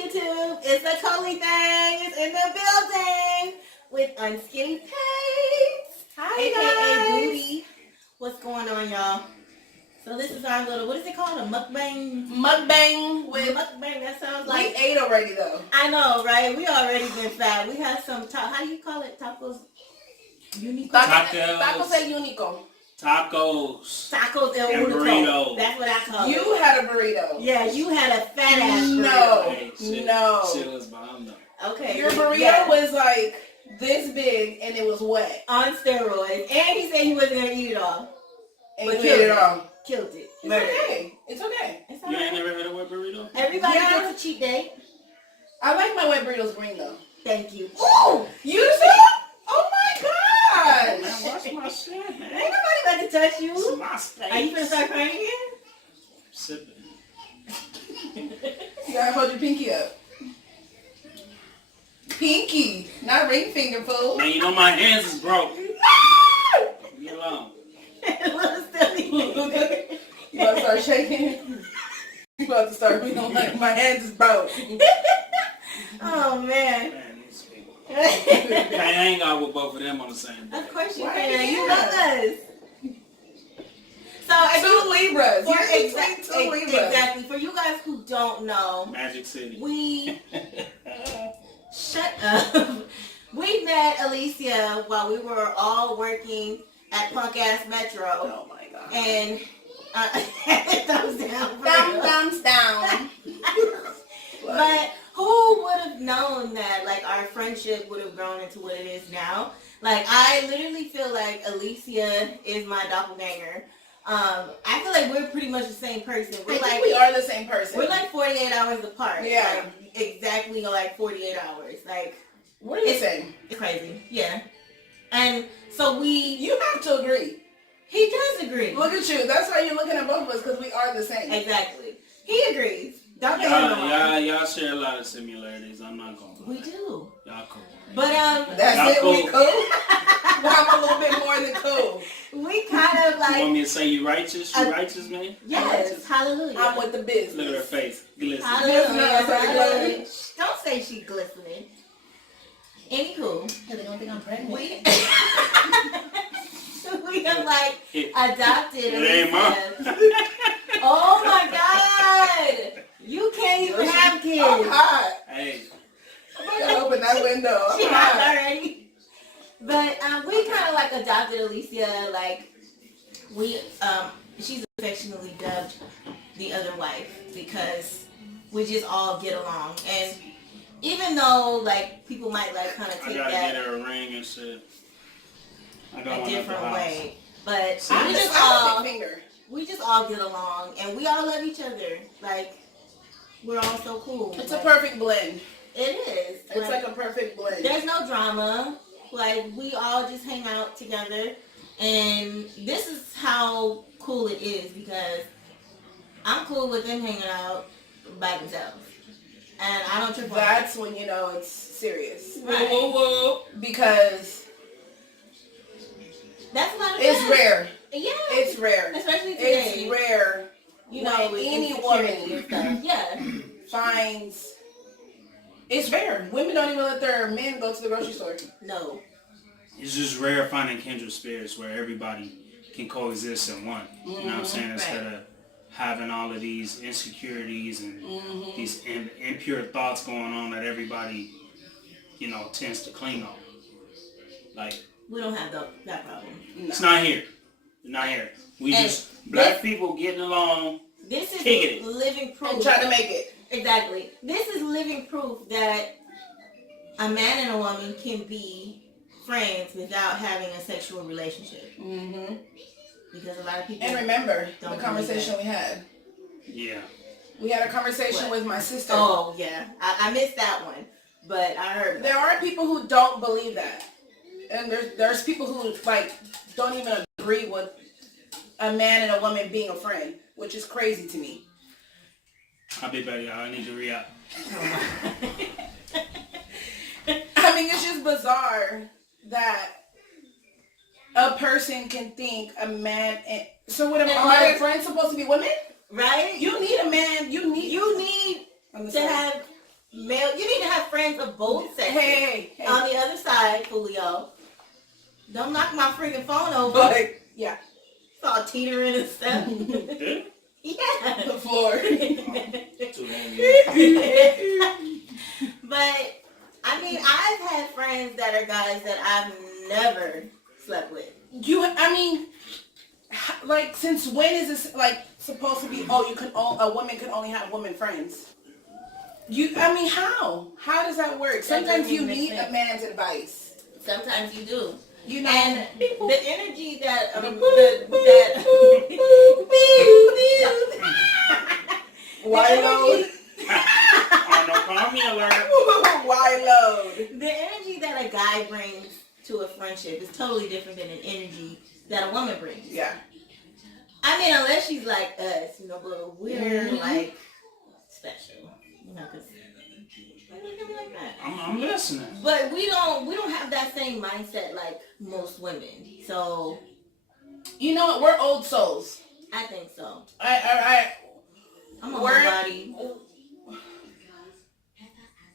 YouTube? It's the Coley Thing. It's in the building with Unskinnypates. Hi, AKA Booty. What's going on, y'all? So this is our little, what is it called? A mukbang? Mukbang with... Mukbang, that sounds like... We ate already, though. I know, right? We already been fat. We had some, how do you call it? Tacos? Unico? Tacos el Unico. Tacos and burritos. That's what I call it. You had a burrito. Yeah, you had a fat ass burrito. No. Shit was bomb though. Okay. Your burrito was like this big and it was wet. On steroids. And he said he wasn't going to eat it all. And you ate it all. Killed it. It's okay. It's okay. It's all You right. ain't never had a wet burrito? Everybody gets a cheat day. I like my wet burritos green though. Thank you. Ooh! You too? Oh my god! Man, watch my shit, man. Ain't nobody about to touch you. It's my space. Are you going to start crying again? Sipping. You gotta hold your pinky up. Pinky, not ring finger, fool. Man, you know my hands is broke. Leave me alone. Little silly. You about to start shaking? You about to start feeling like my hands is broke. Oh, man. Man, these people. Can't hang out with both of them on the same day. Of course you Why can. You not? love us. So if Two Libras. For You're between two Libras. Exactly. For you guys who don't know, Magic City. we shut up. We met Alicia while we were all working at Punk Ass Metro, Oh my god. and thumbs down. Thumbs down. But who would have known that like our friendship would have grown into what it is now? Like I literally feel like Alicia is my doppelganger. I feel like we're pretty much the same person. We're I like think we are the same person. we're like 48 hours apart. Yeah. Like, exactly like 48 hours. Like We're the same. it's crazy. Yeah. And so You have to agree. he does agree. Look at you. That's why you're looking at both of us, because we are the same. Exactly. He agrees. Don't get him wrong. Y'all share a lot of similarities. I'm not gonna lie. We do. Y'all cool. But That's Y'all it. cool. We cool. I'm a little bit more than cool. we kind of You like want me to say you righteous? You righteous, man? yes, hallelujah. I'm with the business. Look at her face. Glisten. Hallelujah. Hallelujah. Don't say she glistening. Anywho, They don't think I'm pregnant. we we have like adopted It ain't Alicia. Oh my God! You can't even have I'm kids. hot. Hey, I gotta open that window. I'm She hot hot. already. But we kind of like adopted Alicia. Like we, she's affectionately dubbed the other wife because we just all get along. And even though like people might like kind of I take gotta that get her a ring and shit. I got a one at the different house. way, but I'm we just just all finger. get along, and we all love each other. Like we're all so cool. It's a Like, perfect blend. It is. It's like a perfect blend. There's no drama. Like we all just hang out together, and this is how cool it is because I'm cool with them hanging out by themselves, and I don't trip on that. That's when you know it's serious. Right. Whoa, whoa, whoa. Because That's a lot of it's fun. rare. Yeah, It's rare. especially today. It's rare. You know, when with any insecurity woman and stuff. Yeah. finds. It's rare. Women don't even let their men go to the grocery store. No. It's just rare finding kindred spirits where everybody can coexist in one. You know what I'm saying? Instead of having all of these insecurities and these impure thoughts going on that everybody, you know, tends to cling on. Like, We don't have that problem. it's not here. It's not here. We And just, black people getting along. This is Kicking it. living proof. And try to make it. Exactly. This is living proof that a man and a woman can be friends without having a sexual relationship. Mm-hmm. Because a lot of people And remember the Don't conversation believe we had. Yeah. We had a conversation What? with my sister. Oh yeah, I missed that one, but I heard There are people who don't believe that, and there's people who like don't even agree with a man and a woman being a friend, which is crazy to me. I'll be better, y'all. I need to re-up. I mean, it's just bizarre that a person can think a man and so what are my friends supposed to be women? right? You need a man. You need You need I'm to sorry. have male. You need to have friends of both sexes. Hey. On the other side, Julio. Don't knock my freaking phone over. Like, yeah. It's all teetering and stuff. Yeah. The floor. But I mean, I've had friends that are guys that I've never slept with. Like, since when is this like supposed to be? Oh, a woman can only have women friends. How? How does that work? Sometimes you need a man's advice. Sometimes you do. You know, and the energy that why load? Oh no, call me alert. Why load? The energy that a guy brings to a friendship is totally different than an energy that a woman brings. Yeah. I mean, unless she's like us, but we're like special, because like that. I'm listening. But we don't have that same mindset like most women. So you know what? We're old souls. I think so. I'm a homebody.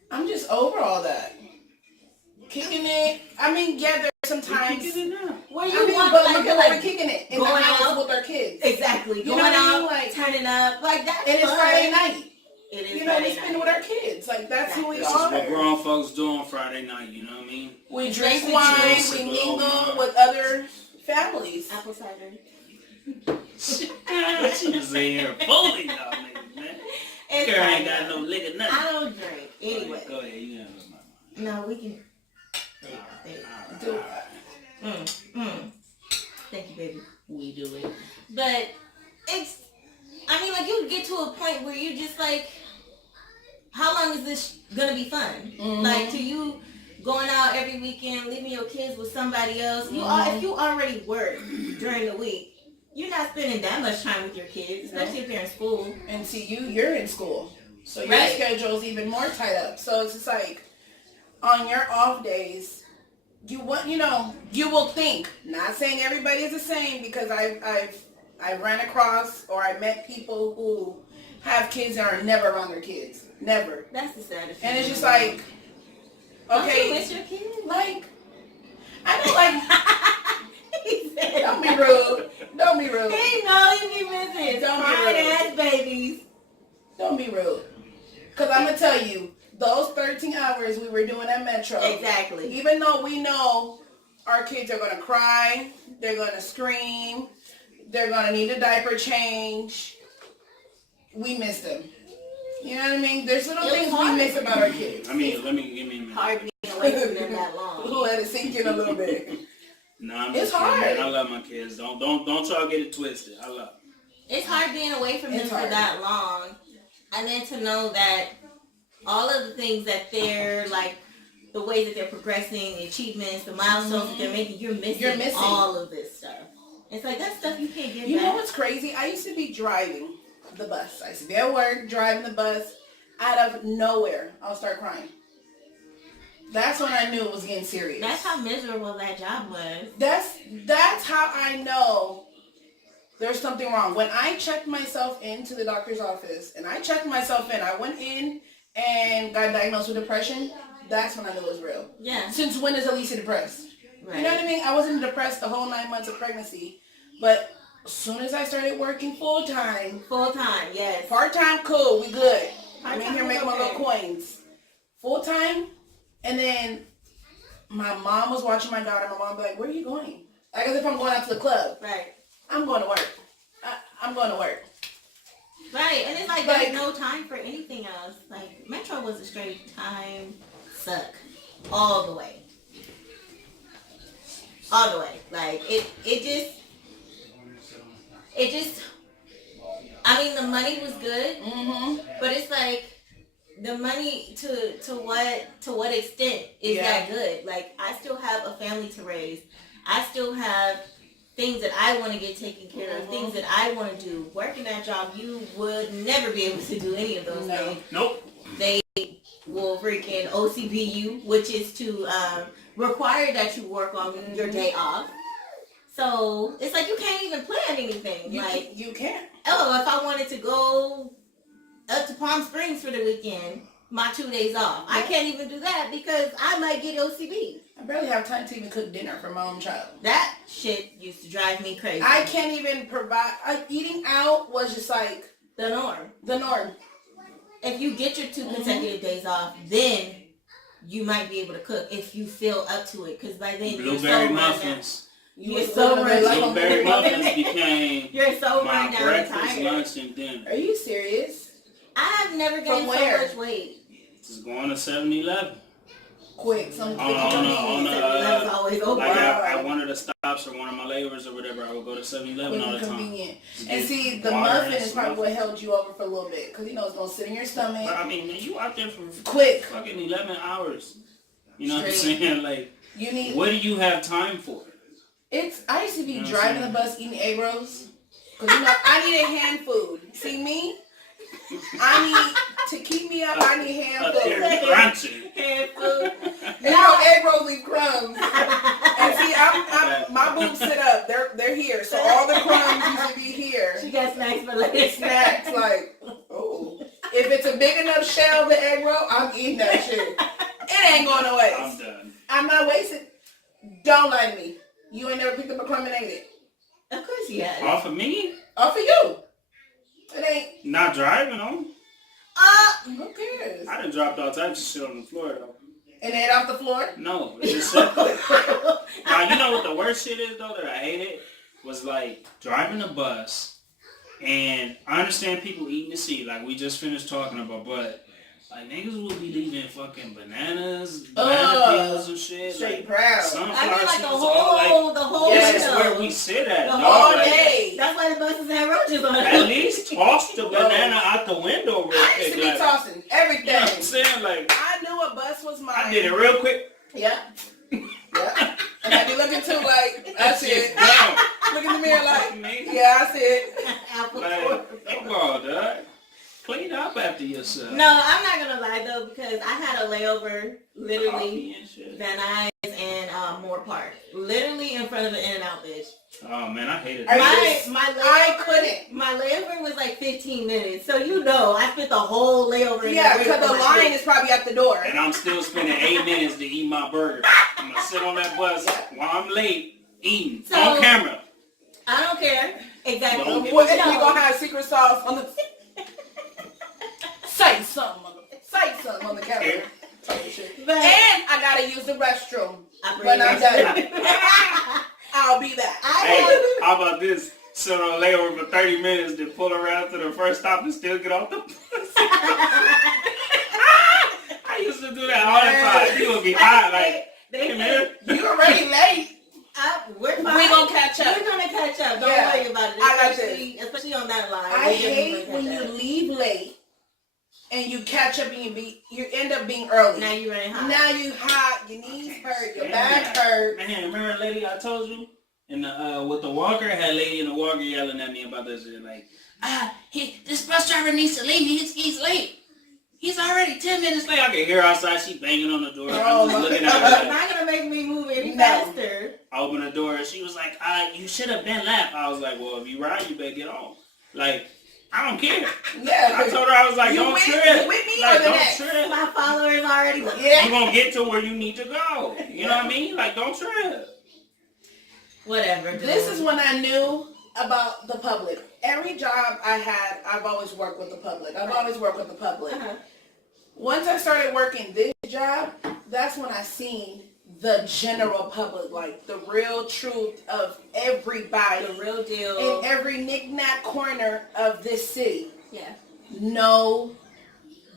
I'm just over all that. Kicking it. I mean, yeah, there's sometimes where you want but like, look at like we're kicking it in the going house out with our kids. Exactly. You Going know what I out, mean? Like, turning up, like that's and it's fun. Friday night. It is. We Friday spend it night. with our kids. Like that's who we This are. is what grown folks do on Friday night. You know what I mean? We drink Drink wine. juice. We mingle with other families. Apple cider. She was in here bullying y'all niggas, man. Girl ain't got no liquor, nothing. I don't drink. Anyway. Go ahead, you have my mind. No, we can. Do it. Thank you, baby. We do it. But you get to a point where you just like, how long is this gonna be fun? Mm-hmm. Like, to you going out every weekend, leaving your kids with somebody else. If you already work during the week, you're not spending that much time with your kids, especially if they're in school. And see, you're in school, so your Right. schedule's even more tied up. So it's just like on your off days. You will think. Not saying everybody is the same, because I ran across or I met people who have kids and are never around their kids. Never. That's the saddest. And it's just like, Don't okay, you miss your kids? like, I know, like, He said, don't be rude. Don't be rude. He know you be missing. Don't be Crying rude. ass babies. Don't be rude. Because I'm going to tell you, those 13 hours we were doing at Metro. Exactly. Even though we know our kids are going to cry, they're going to scream, they're going to need a diaper change, we miss them. You know what I mean? There's little things we miss about our kids. I mean, give me a minute. Hard being away from them that long. Let it sink in a little bit. No, I'm It's just kidding, hard. man. I love my kids. Don't y'all get it twisted. I love them. It's hard being away from them It's for hard. that long. And then to know that all of the things that they're like, the ways that they're progressing, the achievements, the milestones that they're making, you're missing all of this stuff. It's like, that stuff you can't get You back. know what's crazy? I used to be driving the bus. I used to be at work, driving the bus. Out of nowhere, I'll start crying. That's when I knew it was getting serious. That's how miserable that job was. That's how I know there's something wrong. When I checked myself into the doctor's office, and I checked myself in, I went in and got diagnosed with depression. That's when I knew it was real. Yeah. Since when is Alicia depressed? Right. You know what I mean? I wasn't depressed the whole 9 months of pregnancy, but as soon as I started working full time, Yes. part time, cool, we good. I'm in Part-time here is making my okay. little coins. Full time, and then my mom was watching my daughter. My mom be like, "Where are you going?" Like as if I'm going out to the club. Right. I'm going to work. I'm going to work. Right. And it's like there's no time for anything else. Like, Metro was a straight time suck. All the way. All the way. Like, it just, I mean, the money was good, but it's like, the money to what extent is that good? Like, I still have a family to raise. I still have things that I want to get taken care of, things that I want to do. Working that job, you would never be able to do any of those things. Nope. They will freaking OCB you, which is to require that you work on your day off. So it's like you can't even plan anything. You can't. Oh, if I wanted to go up to Palm Springs for the weekend, my 2 days off. I can't even do that because I might get OCD. I barely have time to even cook dinner for my own child. That shit used to drive me crazy. I can't even provide. Eating out was just like the norm. The norm. If you get your 2 consecutive days off, then you might be able to cook if you feel up to it. Because by then blueberry muffins. You're so run down. Blueberry muffins became You're so my run down breakfast, and tired. lunch, and dinner. Are you serious? I've never gained so much weight. Just going to 7-Eleven. Quick, some That's always open. Like at one of the stops or one of my layovers or whatever, I would go to 7-Eleven all the time. Convenient. And see, the muffin is probably what held you over for a little bit because you know it's gonna sit in your stomach. But I mean, man, you out there for quick, fucking 11 hours. You know straight. What I'm saying? Like, you need. What do you have time for? I used to be driving the bus eating egg rolls because you know I needed hand food. See me? I need to keep me up. I need hand food. Hand food. And you know, egg rolls leave crumbs. And see, my boobs sit up. They're here, so all the crumbs used to be here. She got snacks for later. Snacks like, oh, if it's a big enough shell of the egg roll, I'm eating that shit. It ain't going to waste. I'm done. I'm not wasting. Don't lie to me. You ain't never picked up a crumb and ate it. Of course you have. Off of me? Off of you. It ain't. Not driving on. Who cares? I done dropped all types of shit on the floor though. And ate off the floor? No. It's just simple. Now, you know what the worst shit is though that I hated? Was like driving the bus. And I understand people eating the seat like we just finished talking about, but like niggas will be leaving fucking bananas, banana peels and shit. Straight like, proud. I mean like the whole this show. is where we sit at. The dog. whole Like, day. That's why the buses have roaches on it. At least toss the banana out the window real quick. I used to be tossing everything. You know what I'm saying? Like, I knew a bus was mine. I did it real quick. Yeah. Yeah. And I be looking too like, that's it. Look in the mirror like, yeah, that's it. Like, come on, dog. Clean up after yourself. No, I'm not gonna lie though, because I had a layover literally Van Nuys and Moore Park, literally in front of an In-N-Out bitch. Oh man, I hated My that. I couldn't. My layover was like 15 minutes, so you know I spent the whole layover. Yeah, because the line is probably at the door. And I'm still spending 8 minutes to eat my burger. I'm gonna sit on that bus while I'm late eating on camera. I don't care. Exactly. What if you gonna have secret sauce on the? Say something on the camera. But, and I gotta use the restroom when I'm done. I'll be back. Hey, how about this? Sit on a layover for 30 minutes, then pull around to the first stop and still get off the bus. I used to do that all the time. You gonna get hot like, hey man, you already late. We're fine. We gonna catch up. We're gonna catch up. Don't worry about it. Especially on that line. I hate when you leave late and you catch up and you end up being early. Now you running hot. Now you hot. Your knees hurt. Your back hurt. Man, remember lady I told you? And with the walker, I had a lady in the walker yelling at me about this shit. Like, this bus driver needs to leave. He's late. He's already 10 minutes late. I can hear her outside. She banging on the door. I'm just looking at her. It's not going to make me move any faster. I opened the door and she was like, you should have been left. I was like, well, if you ride, you better get on. Like, I don't care. Yeah. I told her, I was like, don't trip. You with me like, or the don't next? trip. My followers already. You're going to get to where you need to go. You know what I mean? Like, don't trip. Whatever. Dude. This is when I knew about the public. Every job I had, I've always worked with the public. Uh-huh. Once I started working this job, that's when I seen the general public, like the real truth of everybody. The real deal. In every knick-knack corner of this city. Yeah. No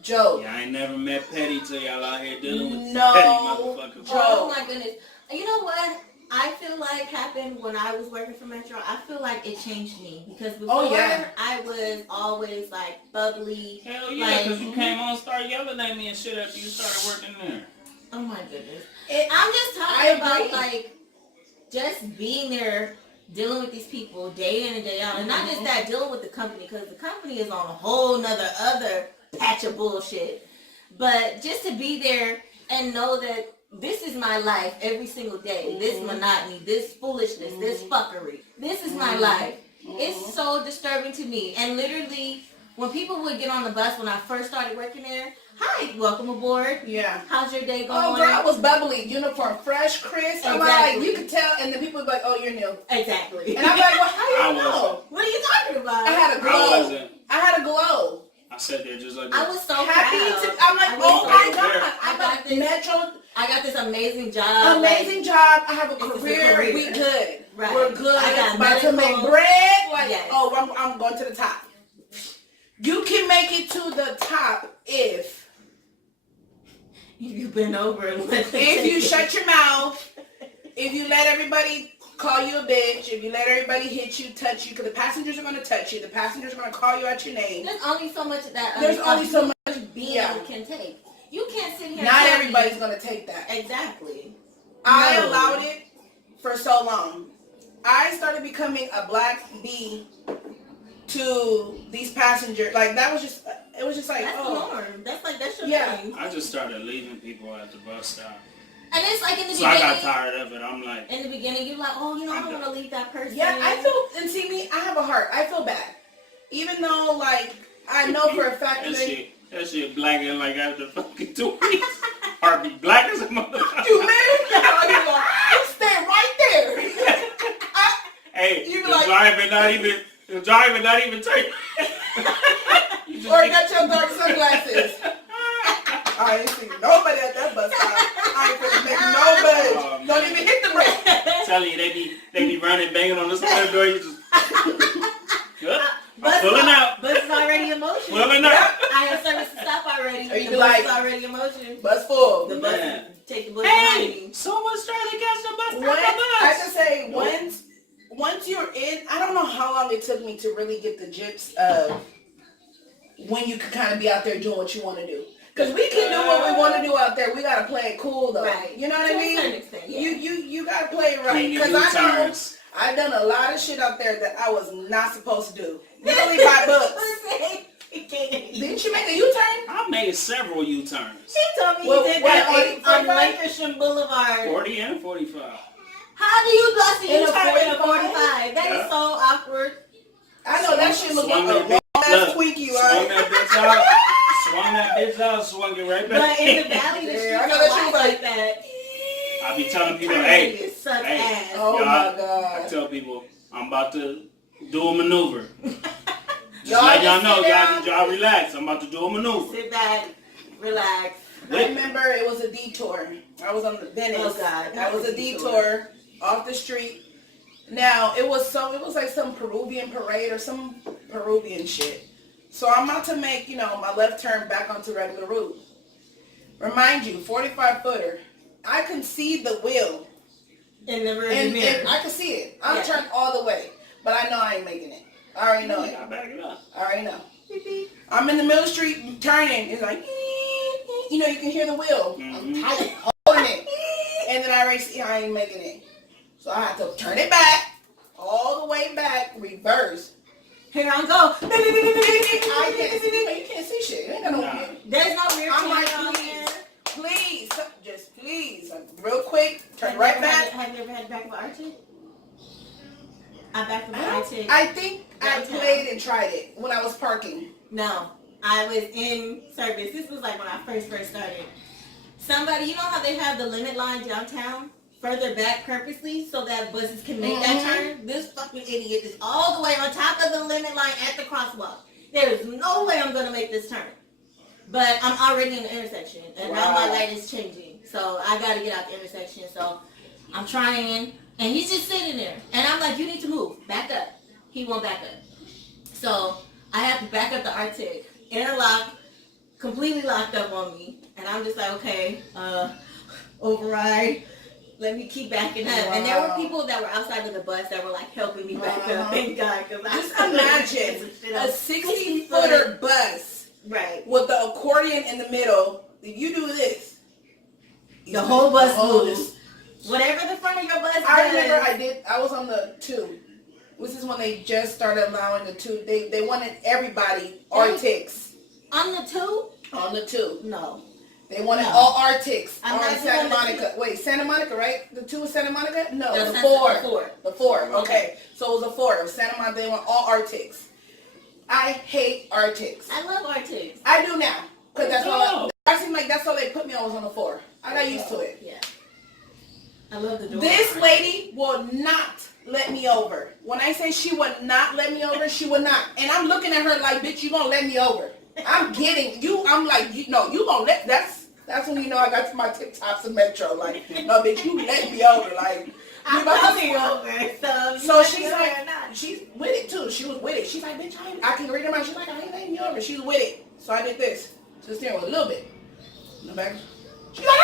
joke. Yeah, I ain't never met Petty till y'all out here dealing with petty motherfuckers. Oh my goodness. You know what? I feel like happened when I was working for Metro. I feel like it changed me because before I was always like bubbly. Hell yeah, because you came on and started yelling at me and shit after you started working there. Oh my goodness. I'm just talking about like just being there, dealing with these people day in and day out, and not just that, dealing with the company because the company is on a whole nother other patch of bullshit. But just to be there and know that this is my life every single day. This monotony, this foolishness, this fuckery. This is my life. It's so disturbing to me. And literally, when people would get on the bus when I first started working there, hi, welcome aboard. Yeah. How's your day going? Oh, girl, I was bubbly, uniform, fresh, crisp. I'm like, you could tell, and then people would be like, oh, you're new. Exactly. And I'm like, well, how you know? What are you talking about? I had a glow. I had a glow. I sat there just like I that. was so happy proud. I'm like, oh my God. I got this Metro. I got this amazing job. Amazing job. I have a It's a career. career. We good. Right. We're good. I got about to make medical. bread. Like, Yes. oh, I'm going to the top. You can make it to the top if You been over and let them if take you it. shut your mouth, if you let everybody call you a bitch, if you let everybody hit you, touch you, because the passengers are going to touch you, the passengers are going to call you out your name. There's only so much that There's only so much being can take. You can't sit here. Not and tell everybody's me- going to take that. Exactly. I No. allowed it for so long. I started becoming a black bee to these passengers. Like, that was just, it was just like, That's the oh. norm. That's your Yeah. thing. I just started leaving people at the bus stop. And it's like in the So I beginning. got tired of it. I'm like, In the beginning, you're like, oh, you know, I don't want to leave that person. Yeah, I feel, and see me, I have a heart. I feel bad. Even though, like, I know for a fact that that shit, blacking like after fucking 2 weeks. Heart be black as a motherfucker. you live, you stay right there. Hey, You be the like- driver not even take. You just Or think- got your dark sunglasses. I ain't seen nobody at that bus stop. I ain't gonna make nobody. Oh, Don't man. even hit the brake. Tell you, they be running, banging on the side door. You just good. Bus I'm pulling out. Bus is already in motion. Pulling out. I have service to stop already. Or you The be bus like- is already in motion. Bus full. The bus, Man. take the bus behind Hey, me. someone's trying to catch the bus. Stop the I bus. just say once you're in, I don't know how long it took me to really get the gist of when you could kind of be out there doing what you want to do. Because we can do what we want to do out there. We got to play it cool, though. Right. You know what I To a mean? certain extent, yeah. You got to play it right. Clean your Because I know U-turns. I've done a lot of shit out there that I was not supposed to do. Literally by books. Didn't you make a U-turn? I made several U-turns. He told me Well, he did what, that 40, on 45? Lankershire Boulevard. 40 and 45. How do you bust a In a U-turn in a 45? 45? That is Yeah. so awkward. I know that shit look like Swung a that bitch long-ass up. tweak you Swung out. that bitch out. Swung that bitch out. Swung it right back. But in the valley, the Yeah, streets I know don't that like, shit like that. I be telling people, Turn hey, radius suck hey. ass. Oh Y'all, my I God. tell people, I'm about to do a maneuver. Just Y'all let y'all just know, sit down. y'all relax. I'm about to do a maneuver. Sit back, relax. I remember it was a detour. I was on the Venice. Oh, God. That was a detour off the street. Now it was like some Peruvian parade or some Peruvian shit. So I'm about to make, my left turn back onto regular route. Remind you, 45 footer. I can see the wheel. In the rear And mirror. I can see it. I'm Yeah. turned all the way. But I know I ain't making it. I already know it. I back it up. I already know. I'm in the middle of the street turning. It's like, you can hear the wheel. I'm tight, holding it. And then I already see I ain't making it. So I have to turn it back, all the way back, reverse. Here I go. I can't see, you can't see shit. You ain't got no Nah. There's no rear I'm like, camera on there. please, just please, real quick, turn right back. Have you ever had the back of an Arctic? I backed up an Arctic. I think I Downtown. played and tried it when I was parking. No, I was in service. This was like when I first started. Somebody, you know how they have the limit line downtown? Further back purposely so that buses can make that turn? This fucking idiot is all the way on top of the limit line at the crosswalk. There is no way I'm going to make this turn. But I'm already in the intersection, and now my light is changing. So I got to get out the intersection. So I'm trying, and he's just sitting there. And I'm like, you need to move. Back up. He won't back up. So I have to back up the Arctic. Interlock, completely locked up on me. And I'm just like, okay, override. Let me keep backing up. And there were people that were outside of the bus that were like helping me back up. Thank God. Just imagine a 60-footer bus Right. with the accordion in the middle. If you do this, The whole bus whole- moves. Whatever the front of your bus I does. remember I was on the 2. This is when they just started allowing the 2. They wanted everybody Arctics On the 2? on the 2. No. They wanted No. all Arctics I'm on not Santa doing the Monica. Wait, Santa Monica, right? The 2 was Santa Monica? No, No, the Santa- 4. the 4. The 4, okay. So it was a 4. It was Santa Monica. They want all Arctics. I hate Arctics. I love Arctics. I do now. Because that's all. I seem like that's all they put me on was on the floor. I got used to it. Yeah. I love the door. This lady will not let me over. When I say she would not let me over, she would not. And I'm looking at her like, bitch, you gonna let me over. I'm getting you. I'm like, you know, you gonna let. That's when you know I got to my TikToks of Metro. Like, no, bitch, you let me over. Like, I'm coming over. So she's like, she's with it too. She was with it. She's like, bitch, I can read her mind. She's like, I ain't letting you over. She's with it. So I did this. To the steering wheel a little bit. In the back. She's like,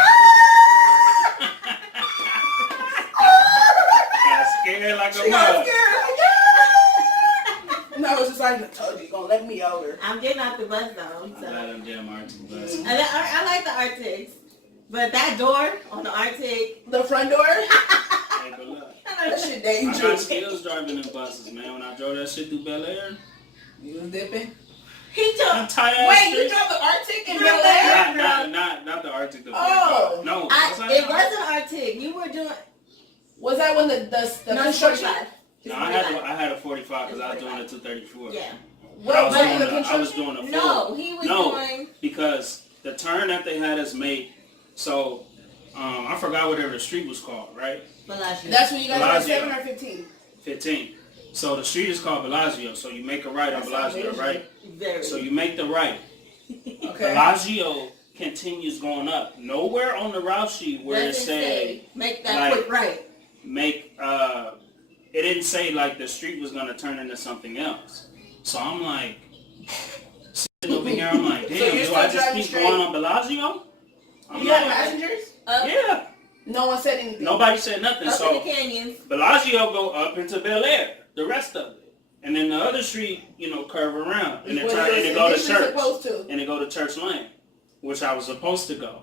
Got scared like a she got mug. scared. Like, yeah. No, it's just like, I told you, gonna let me over. I'm getting off the bus though. I'm So. glad them damn Arctic buses. I like the Arctics, but that door on the Arctic. The front door. Hey, but look, That shit I got dangerous. skills driving them buses, man. When I drove that shit through Bel Air, You was dipping. He I'm took. tired. Wait, you drove the Arctic in Bel Air? Not the Arctic. The Oh. no. It wasn't Arctic. You were doing. Was that when the No, construction? 45. No, I had a 45 because I was doing a 234. Yeah. But I What, was doing a full. No, he was doing. Because the turn that they had us make, so I forgot whatever the street was called, right? Bellagio. That's when you guys were Bellagio. 7 or 15. 15. So the street is called Bellagio, so you make a right on That's Bellagio, amazing. right? Very. So you make the right. Okay. Bellagio continues going up. Nowhere on the route sheet where it Doesn't said say, make that like, quick right. make it didn't say like the street was gonna turn into something else. So I'm like sitting over here, I'm like, damn, So you're do still I just driving keep straight? going on Bellagio? I'm You had like, passengers? Up, yeah. No one said anything. Nobody said nothing. up So in the canyons. Bellagio go up into Bel Air, the rest of it. And then the other street, curve around. And Well, it go to initially church. supposed to. And it go to Church Lane, which I was supposed to go.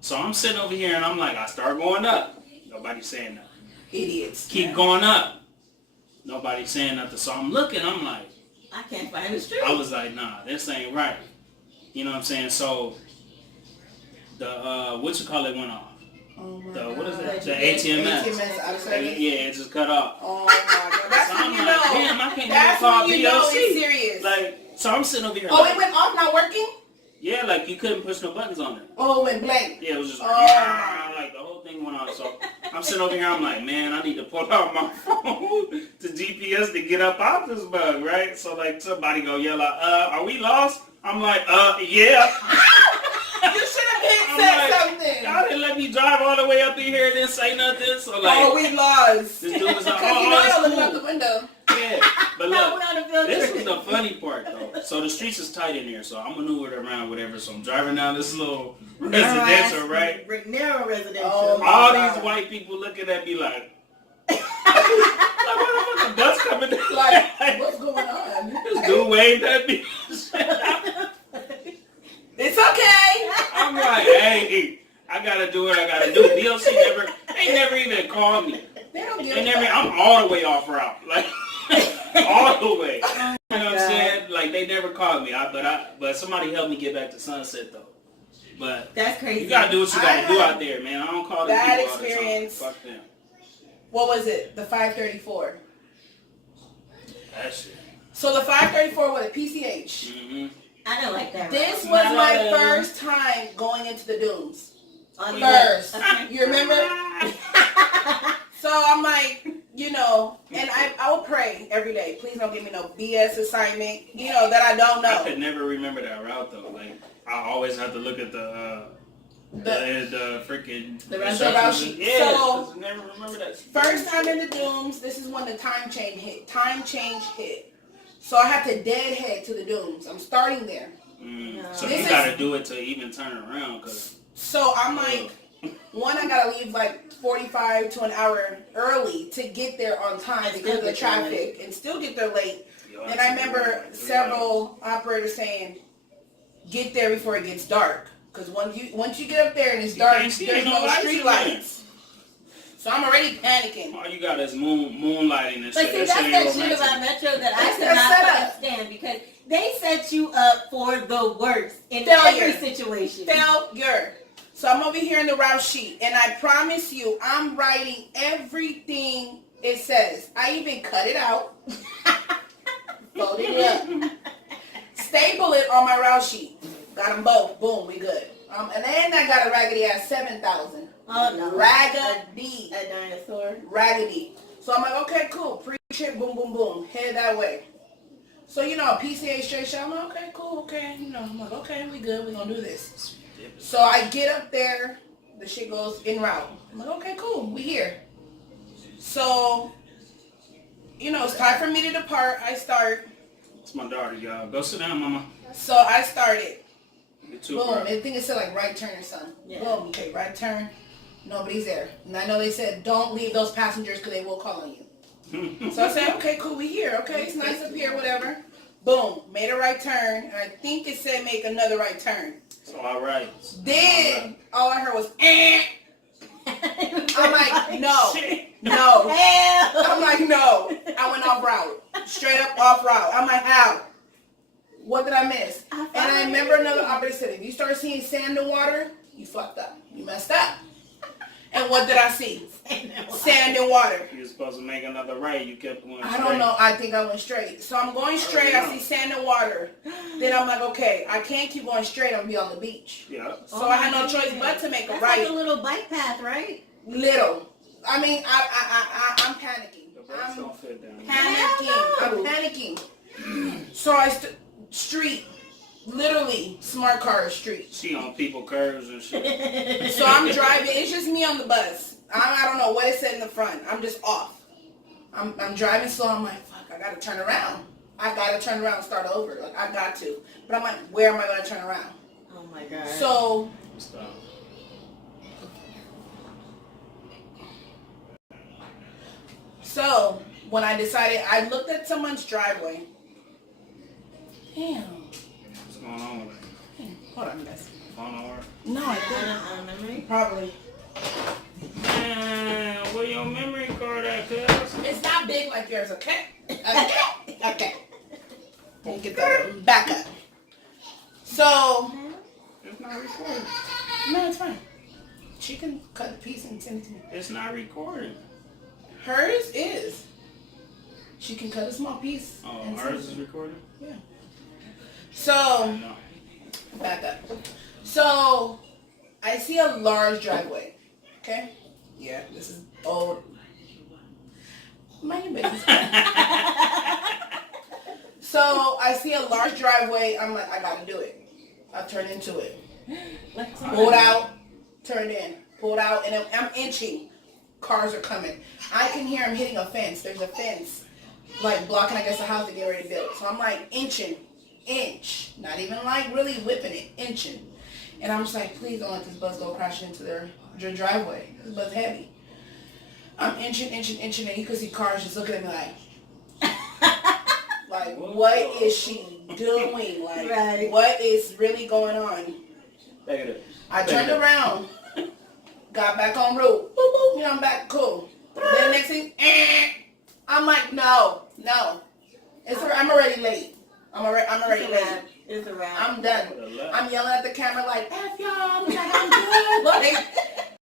So I'm sitting over here and I'm like, I start going up. Nobody saying nothing. Idiots. Keep going up. Nobody saying nothing. So I'm looking, I'm like, I can't find the street. I was like, nah, this ain't right. You know what I'm saying? So the went off. Oh my The God. what is that? The ATMS ATMS. out of service. Yeah, it just cut off. Oh my God. That's So when I'm you like, know. damn, I can't That's even call when you know BLC. it's serious. Like, so I'm sitting over here. Oh, like, it went off, not working? yeah, like you couldn't push no buttons on it. Oh, it went blank. Yeah, it was just like, Oh. like the whole thing went off. So I'm sitting over here, I'm like, man, I need to pull out my phone to GPS to get up out this bug, right? So like somebody go yell out, are we lost? I'm like, yeah. You should have I'm said like, something. y'all didn't let me drive all the way up in here and didn't say nothing. So like, Oh, we lost. this dude was like, Because you know that's you're looking out cool. the window. Yeah, but No, look, we're on a field this trip. was the funny part though. So the streets is tight in here, so I maneuvered around whatever. So I'm driving down this little residential, right? Narrow residential. Oh, All God. these white people looking at me like, what the fuck, the bus coming down? Like, what's going on? This dude waved at me. It's okay. I'm like, hey, I gotta do what I gotta do. BLC they never even called me. They don't give They a never, fuck. I'm all the way off route, like all the way. You know what I'm saying? Like they never called me. But somebody helped me get back to Sunset though. But That's crazy. you gotta do what you gotta I do had out there, man. I don't call them bad people all the time. experience. Fuck them. What was it? The 534. That shit. So the 534 was a PCH. Mm-hmm. I don't like that. This route. was No. my first time going into the dunes. On First. the- You remember? So I'm like, and I will pray every day. Please don't give me no BS assignment, that I don't I know. could never remember that route though. Like I always have to look at the freaking The route sheet. Yeah, So, I never remember that. First time in the dunes, this is when the time change hit. So I had to deadhead to the dunes. I'm starting there. So This you is- gotta do it to even turn around, cause So I'm like, one, I gotta leave like 45 to an hour early to get there on time because of the traffic, and still get there late. And I remember several operators saying, "Get there before it gets dark, because once you get up there and it's dark, can't see there's no no lights street in there. lights." So I'm already panicking. all you got is moonlighting and But shit. see, That that's shit that ain't shit romantic. about Metro that I That's could their not setup. understand because they set you up for the worst in Failure. every situation. Failure. So I'm over here in the route sheet, and I promise you, I'm writing everything it says. I even cut it out, folded it up, staple it on my route sheet. Got them both. Boom, we good. And then I got a raggedy ass 7,000. Oh no. Raggedy. A dinosaur. Raggedy. So I'm like, okay, cool. Preach it. Boom, boom, boom. Head that way. So, you know, PCA straight shot. I'm like, okay, cool, okay. You know, I'm like, okay, we good. We're going to do this. So I get up there. The shit goes in route. I'm like, okay, cool. We here. So, you know, it's time for me to depart. I start. It's my daughter, y'all. Go sit down, mama. So I started. You too, Boom. bro. I think it said like right turn or something. Yeah. Boom. Okay, right turn. Nobody's there. And I know they said don't leave those passengers because they will call on you. So I said, okay, cool, we here. Okay, it's nice up here, whatever. Boom. Made a right turn. And I think it said make another right turn. It's all right. Then all I heard was, eh. I'm like, no. Shit. No. Hell. I'm like, no. I went off route. Straight up off route. I'm like, how? What did I miss? And I remember another operator said, if you start seeing sand and water, you fucked up. You messed up. And what did I see? Sand and water. You were supposed to make another right. You kept going straight. I don't know. I think I went straight. So I'm going straight. I see sand and water. Then I'm like, okay, I can't keep going straight. I'm going to be on the beach. Yeah. So I had no choice but to make a That's right. like a little bike path, right? Little. I mean, I'm panicking. The brakes don't fit down. Panicking. I'm panicking. So I street. Literally, smart car street. She on people curves and shit. So I'm driving. It's just me on the bus. I don't know what it said in the front. I'm just off. I'm driving slow. I'm like, fuck, I got to turn around. I got to turn around and start over. Like, I got to. But I'm like, where am I going to turn around? Oh my god. So, Stop. so when I decided, I looked at someone's driveway. Damn. What's going on with it? Hold on, guys. Phone don't work? No, I didn't. memory? Probably. Man, where your memory card at, cuz? It's not big like yours, okay? Okay. Let me get that back up. So, It's not recording. no, it's fine. She can cut the piece and send it to me. It's not recording. Hers is. She can cut a small piece. Oh, and send hers it. is recording? Yeah. So, No. back up. So, I see a large driveway. Okay? Yeah, this is old. Mind your business. So, I see a large driveway. I'm like, I gotta do it. I turn into it. Pulled out, turned in. Pulled out, and I'm inching. Cars are coming. I can hear them hitting a fence. There's a fence, like blocking, I guess, the house to get ready to build. So I'm like inching. Inch. Not even like really whipping it. Inching. And I'm just like, please don't let this bus go crashing into their driveway. This bus heavy. I'm inching, and you can see cars just looking at me like, what is she doing? Like, Right. what is really going on? Back it up. I turned around, got back on route. Boop, boop, you know, I'm back, cool. Then next thing, I'm like, no. I'm already late. I'm already late. It's a wrap. I'm done. I'm yelling at the camera like, F y'all. I'm like, I'm good. Like,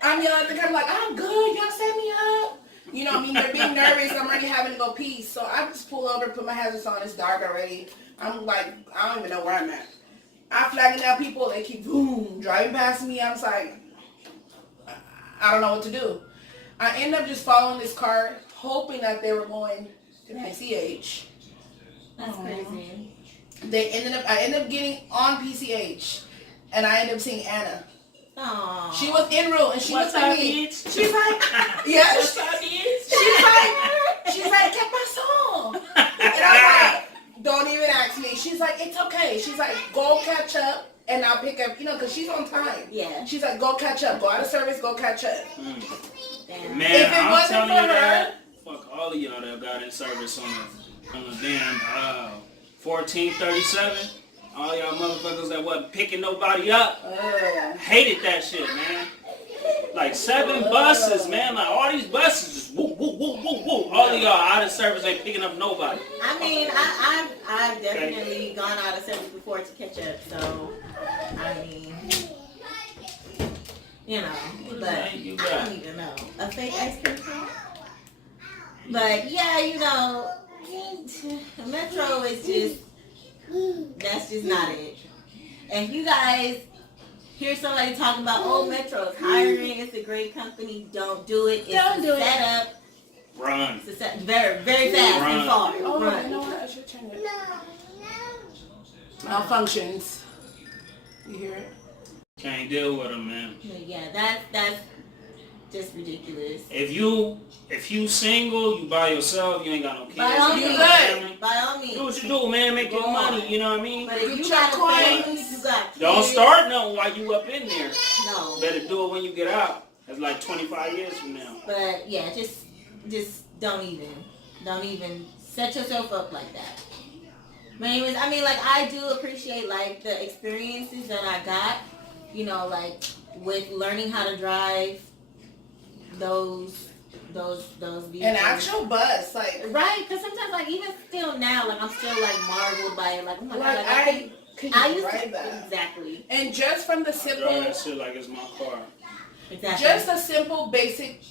I'm yelling at the camera like, I'm good. Y'all set me up. You know what I mean? They're being nervous. I'm already having to go pee. So I just pull over, put my hazards on. It's dark already. I'm like, I don't even know where I'm at. I'm flagging down people. They keep boom driving past me. I'm just like, I don't know what to do. I end up just following this car, hoping that they were going to PCH. That's crazy. I ended up getting on PCH, and I ended up seeing Anna. Aww. She was en route, and she What's looked at up, me. bitch? She's like, yeah. What's up, bitch? She's like, ¿qué pasó? And I'm like, don't even ask me. She's like, it's okay. She's like, go catch up, and I'll pick up, because she's on time. Yeah. She's like, go catch up. Go out of service, go catch up. Damn. Man, If it I'm wasn't telling for you her- that. Fuck all of y'all that got in service on the damn 1437. All y'all motherfuckers that wasn't picking nobody up. Hated that shit, man. Like 7 buses, man. Like all these buses just woo, woo, woo, woo, woo. All of y'all out of service ain't picking up nobody. I mean, I've definitely gone out of service before to catch up, so I mean, but I don't even know. A fake ice cream cone? But yeah, Metro is just That's just not it. And if you guys hear somebody talking about, Metro is hiring, it's a great company, don't do it. It's Don't do it. set up. Run. It's a set, very, very fast Run. and far. Oh, Run. you know what? I should turn it. Malfunctions. You hear it? Can't deal with them, man. Yeah, that's just ridiculous. If you single, you by yourself, you ain't got no kids. By all you means, got no family, by all means. do what you do, man. Make your Go on. money. You know what I mean? But if You you check got a coins. family, you got kids. Don't start nothing while you up in there. No. Better do it when you get out. That's like 25 years from now. But yeah, just don't even set yourself up like that. But anyways, I mean, like, I do appreciate like the experiences that I got, you know, like with learning how to drive those vehicles. An actual bus, like Right, because sometimes, like, even still now, like, I'm still like marveled by it. Like, oh my god, like, like, could I you used ride to that? exactly. And just from the I drive simple, that shit like it's my car. Exactly. just a simple basic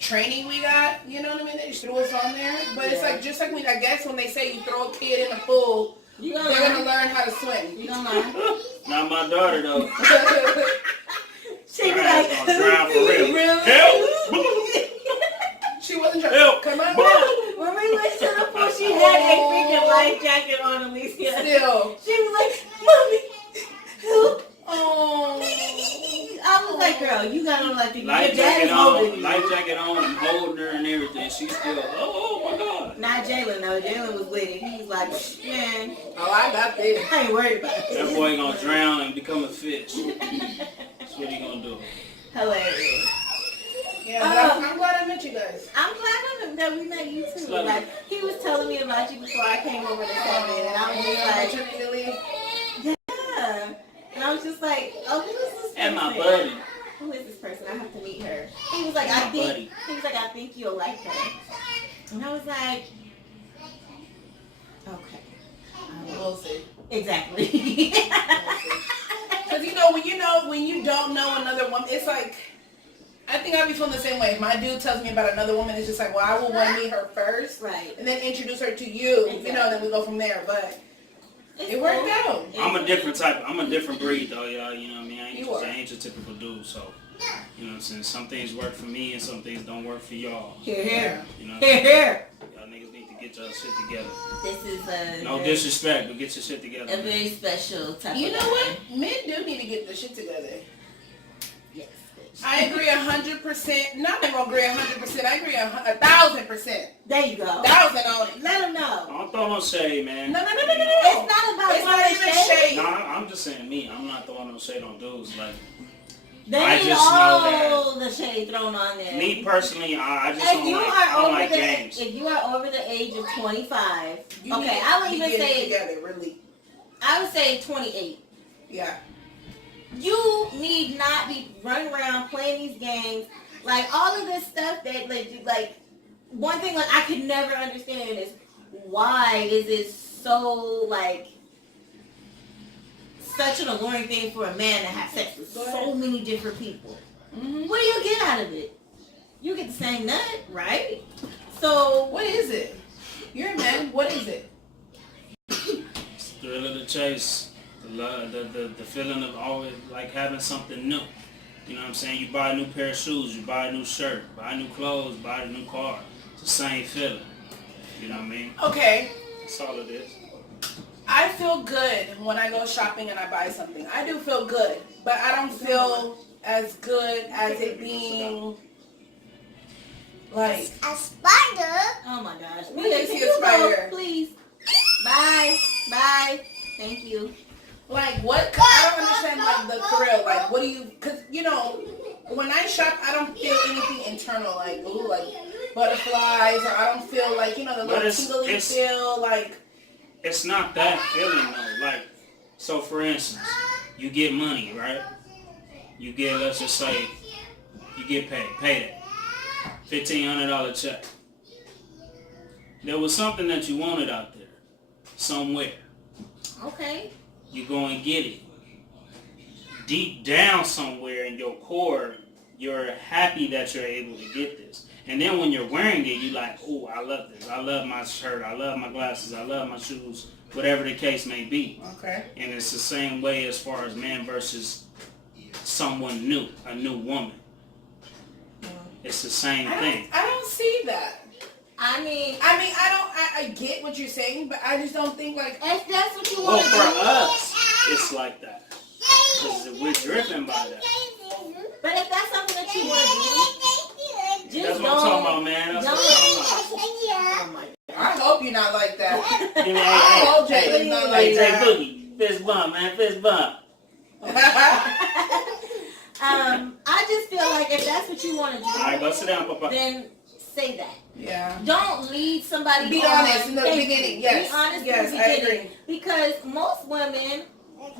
training we got, you know what I mean? They just threw us on there, but it's Yeah. like just like I guess when they say you throw a kid in the pool, You gonna they're gonna learn. learn how to swim. You gonna learn. Not my daughter though. She be Her like, ass gonna drown for real. Really? Help! She wasn't trying Help. to come on. when we went to the pool, she had a freaking life jacket on, Alicia. Still. She was like, Mommy, help. Oh. I was like, girl, you got on like the Life your dad's jacket holding on, you. life jacket on, I'm holding her and everything. She's still, oh my God. Not Jalen though. Jalen was with it. He was like, man, Oh, I got this. I ain't worried about That it. boy gonna drown and become a fish. That's what he gonna do. Hilarious. Yeah, but I'm glad I met you guys. I'm glad that we met you too. Love Like, he was telling me about you before I came over to 7, and I was just like, Opportunity to leave. yeah. And I was just like, oh, who is this person? And my buddy. Who is this person? I have to meet her. He was like, My buddy. I think you'll like her. And I was like, okay. We'll see. Exactly. Because when you don't know another woman, it's like, I think I'd be feeling the same way. If my dude tells me about another woman, it's just like, well, I will want to meet her first, Right. and then introduce her to you, then we go from there. But it worked out. I'm a different breed though, y'all. You know what I mean? I ain't your typical dude, so. You know what I'm saying? Some things work for me and some things don't work for y'all. Here. You know? Here. Y'all niggas need to get y'all shit together. This is No disrespect, but get your shit together. a very special type You of know guy. what? Men do need to get their shit together. Yes, bitch. I agree 100%. Not even gonna agree 100%. I agree 1,000%. There you go. 1,000 on it. Let them know. Don't throw no shade, man. No. It's not about It's not even shade. Nah, I'm just saying me. I'm not throwing no shade on dudes. Like, They I need just know all the shade thrown on there. me personally, I just If don't you like, are I don't over like the games. if you are over the age of 25, You okay, need I would to even get it say together, really. I would say 28. Yeah. You need not be running around playing these games, like all of this stuff that like one thing like I could never understand is why is it so like such an alluring thing for a man to have sex with so many different people. Mm-hmm. What do you get out of it? You get the same nut, right? So What is it? You're a man. What is it? It's the thrill of the chase, the feeling of always like having something new. You know what I'm saying? You buy a new pair of shoes, you buy a new shirt, buy new clothes, buy a new car. It's the same feeling. You know what I mean? Okay. That's all it is. I feel good when I go shopping and I buy something. I do feel good, but I don't feel as good as it being like A spider? oh my gosh. Let me Mia, see can a you go, spider. please? Bye. Thank you. like what? I don't understand like the thrill. Like what do you? Because when I shop, I don't feel anything internal like ooh like butterflies, or I don't feel like the But little it's- tingly it's- feel like. It's not that feeling though. Like, so for instance, you get money, right? You get, let's just say, you get paid $1,500 check. There was something that you wanted out there, somewhere. Okay. You go and get it. Deep down somewhere in your core, you're happy that you're able to get this. And then when you're wearing it, you're like, oh, I love this. I love my shirt. I love my glasses. I love my shoes. whatever the case may be. Okay. And it's the same way as far as man versus someone new, a new woman. It's the same thing. I don't see that. I mean, I get what you're saying, but I just don't think like if that's what you Well, want to for do. us, it's like that. Because we're driven by that. But if that's something that you want to do, just That's don't. what I'm talking about, man. That's what I'm talking Oh my I hope you're not like that. about. You know, I hey, hope Jay's not hey, like Jay that. Boogie, fist bump, man, fist bump. I just feel like if that's what you want to do, All right, go sit down, Papa. then say that. Yeah. Don't lead somebody. Be on. honest in the Thank you. beginning. Yes. Be honest Yes, in the I beginning. agree. Because most women,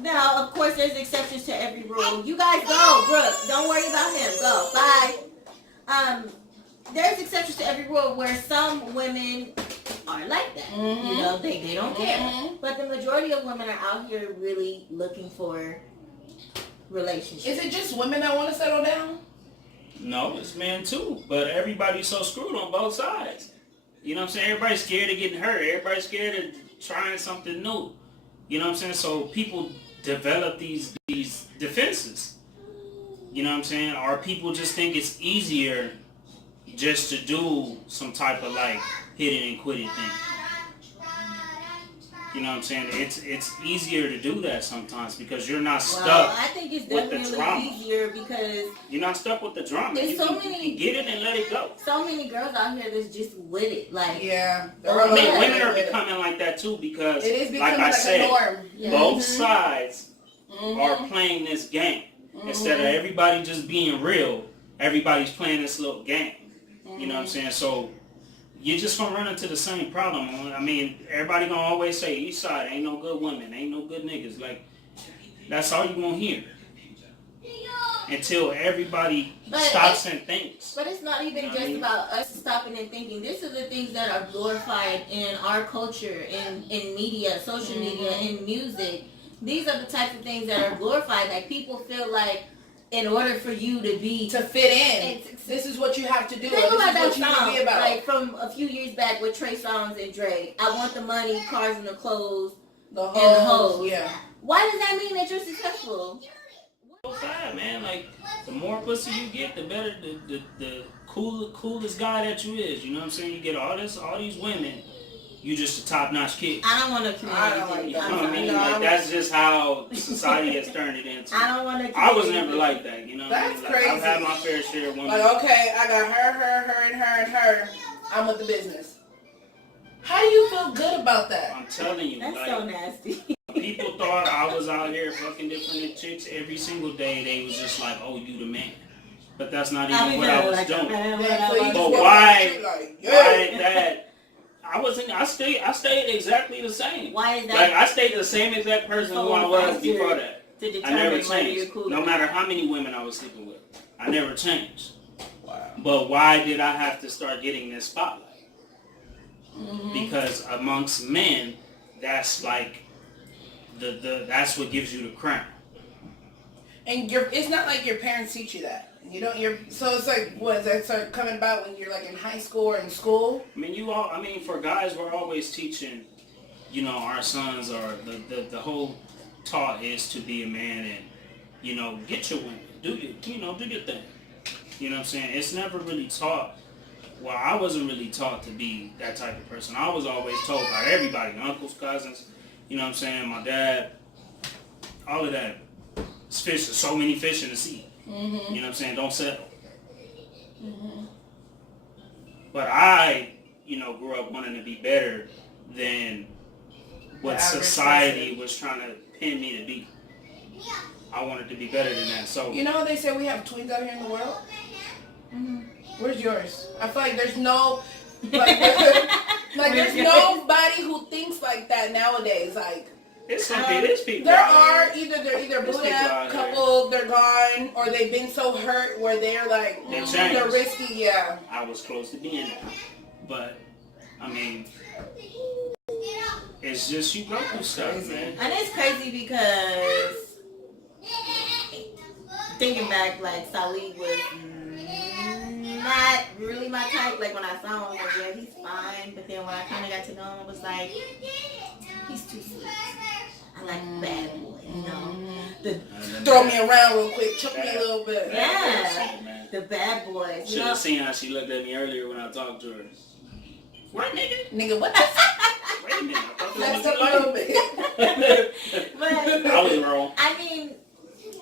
now of course there's exceptions to every rule. You guys go, Brooke. Don't worry about him. Go. Bye. There's exceptions to every rule where some women are like that. Mm-hmm. You know, they don't care. Mhm. But the majority of women are out here really looking for relationships. Is it just women that want to settle down? No, it's men too. But everybody's so screwed on both sides. You know what I'm saying? Everybody's scared of getting hurt. Everybody's scared of trying something new. You know what I'm saying? So people develop these defenses. You know what I'm saying? Or people just think it's easier just to do some type of like hit it and quit it thing. You know what I'm saying? It's easier to do that sometimes because you're not stuck. Well, I think it's with the definitely drama. easier because You're not stuck with the drama. There's You so can many- get it and let it go. so many girls out here that's just with it. Like, Yeah. I mean, I mean, women are becoming like that too because, It is becoming like I like said, a norm. Yeah. both Mhm. sides Mhm. are playing this game. Instead of everybody just being real, everybody's playing this little game. You know what I'm saying? So you're just gonna run into the same problem. I mean, everybody gonna always say East Side ain't no good women, ain't no good niggas. Like that's all you gonna hear until everybody But stops and thinks. but it's not even You know what just I mean? about us stopping and thinking. These are the things that are glorified in our culture, in media, social media, in music. These are the types of things that are glorified. Like people feel like in order for you to be To fit in, It's- this is what you have to do. think This about is that what you need to song, be about. like from a few years back with Trey Songz and Drake. I want the money, cars, and the clothes. The and the whole, hoes. yeah. Why does that mean that you're successful? So sad, man. Like the more pussy you get, the better the coolest guy that you is. You know what I'm saying? You get all these women, you just a top notch kid. I don't want to commit I don't like anything. You that. know what I mean? Like that's just how society has turned it into. I don't want to. I was never like that, you know what I That's mean? Like, I've crazy. had my fair share of women. Like, okay, I got her. I'm with the business. How do you feel good about that? I'm telling you, That's like, so nasty. people thought I was out here fucking different chicks every single day. They was just like, oh, you the man. But that's not even what I was doing. Yeah, so you just But walk why- down the street like, yeah. Why that? I stayed exactly the same. Why is that? Like, I stayed the same exact person who I was before that. To I never determine whether you're changed. cool. No matter how many women I was sleeping with. I never changed. Wow. But why did I have to start getting this spotlight? Mm-hmm. Because amongst men, that's like that's what gives you the crown. And it's not like your parents teach you that. So it's like, what, does that start coming about when you're like in high school or in school? I mean, for guys, we're always teaching, you know, our sons, or the whole taught is to be a man and, you know, get your women, do your thing. You know what I'm saying? It's never really taught. Well, I wasn't really taught to be that type of person. I was always told by everybody, uncles, cousins, you know what I'm saying, my dad, all of that. It's fish, there's so many fish in the sea. Mm-hmm. You know what I'm saying? Don't settle. Mm-hmm. But I, you know, grew up wanting to be better than what The average society person. was trying to pin me to be. I wanted to be better than that. So You know, they say we have twins out here in the world. Mhm. Where's yours? I feel like there's no, like there's nobody who thinks like that nowadays. Like there's people. there out are here. either they're There's booed people up, out here. couple, they're gone, or they've been so hurt where they're like They they're changed. risky. Yeah. I was close to being that. But I mean, it's just you go through stuff, Crazy. man. And it's crazy because thinking back, like Salih was not really my type. Like when I saw him, I was like, yeah, he's fine. But then when I kind of got to know him, I was like, he's too sweet. I like bad boy, you know. Throw me around real quick, choke me a little bit. Yeah, the bad boys. Should have seen how she looked at me earlier when I talked to her. What, nigga? Nigga, what the fuck? Wait a minute. I thought That's this a was little bit. But I was wrong. I mean,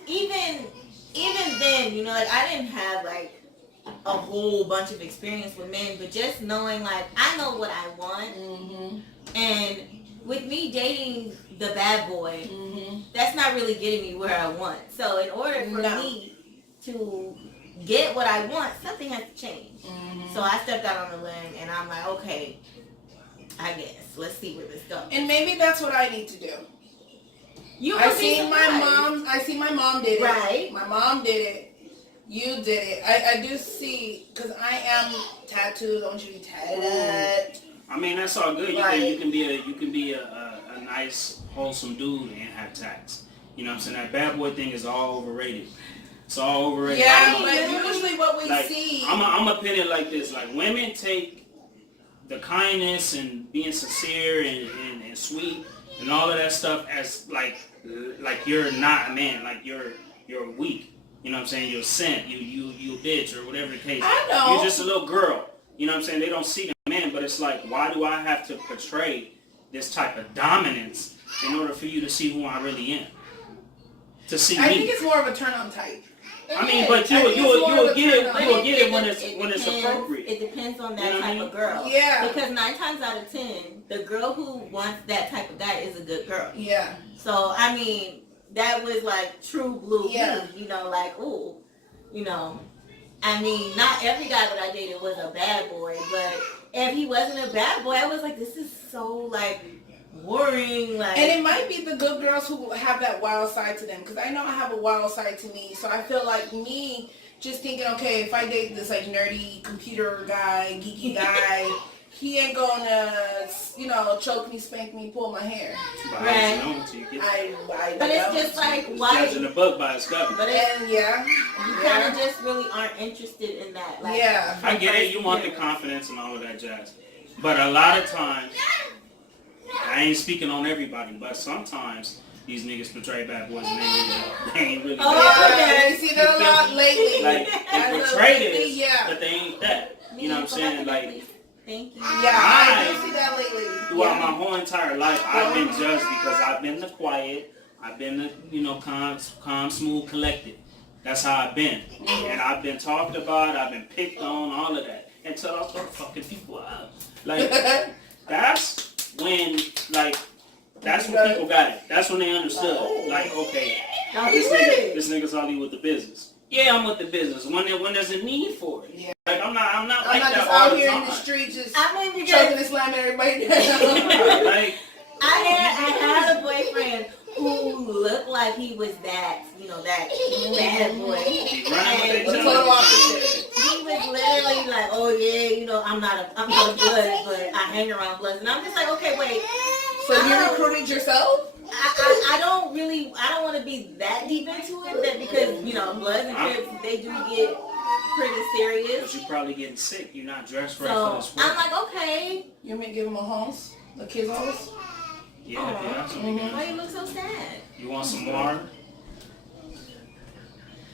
even then, you know, like I didn't have like a whole bunch of experience with men, but just knowing like I know what I want, and with me dating the bad boy, that's not really getting me where I want. So in order for me to get what I want, something has to change. So I stepped out on a limb, and I'm like, okay, I guess let's see where this goes. And maybe that's what I need to do. I see my mom did it. Right. My mom did it. You did it. I do see, because I am tattooed. I want you to be tattooed. I mean, that's all good. Right. You can be a nice, wholesome dude and have tats. You know what I'm saying? That bad boy thing is all overrated. It's all overrated. Yeah, but usually what we like, see. I'm gonna pin it like this. Like, women take the kindness and being sincere and sweet and all of that stuff as like you're not a man. Like you're weak. You know what I'm saying? You're a simp. You a bitch or whatever the case. I know. You're just a little girl. You know what I'm saying? They don't see the man, but it's like, why do I have to portray this type of dominance in order for you to see who I really am? To see me. I think it's more of a turn on type. I mean, but you'll get it when it's appropriate. It depends on that type of girl. Yeah. Because 9 times out of 10, the girl who wants that type of guy is a good girl. Yeah. So I mean, that was like true blue. Yeah. You know, like ooh, you know. I mean, not every guy that I dated was a bad boy, but if he wasn't a bad boy, I was like, this is so like boring. Like, and it might be the good girls who have that wild side to them, because I know I have a wild side to me. So I feel like me just thinking, okay, if I date this like nerdy computer guy, geeky guy, he ain't gonna, you know, choke me, spank me, pull my hair. Right. But it's just like why judging the book by its cover. But you kind of just really aren't interested in that. Like, yeah. I get it. You want the confidence and all of that jazz. But a lot of times, I ain't speaking on everybody, but sometimes these niggas portray bad boys and they ain't really yeah, you see that a lot lately. Like, they portray this, yeah. but they ain't that. You know what I'm saying? Like, thank you. Yeah, I do see that lately. Throughout my whole entire life, I've been judged because I've been the quiet, I've been the, you know, calm, smooth, collected. That's how I've been. And I've been talked about, I've been picked on, all of that. Until I start fucking people up. Like, that's when, like, that's when people got it. That's when they understood. Like, okay, this nigga's only with the business. Yeah, I'm with the business. When there's a need for it. Yeah. Like, I'm not like that just all out the here time. in the street just choking and slamming everybody down. Like, I had a boyfriend who looked like he was that, you know, that bad boy. And the total opposite. He was literally like, oh yeah, you know, I'm not a blood, but I hang around bloods. And I'm just like, okay, wait. So you recruited yourself? I don't want to be that deep into it, that because, you know, bloods and crips, they do get pretty serious. Because you're probably getting sick. You're not dressed right So for this work. I'm like, okay. You want me to give him a house? A kid's house? Yeah. Why you look so sad? You want some water?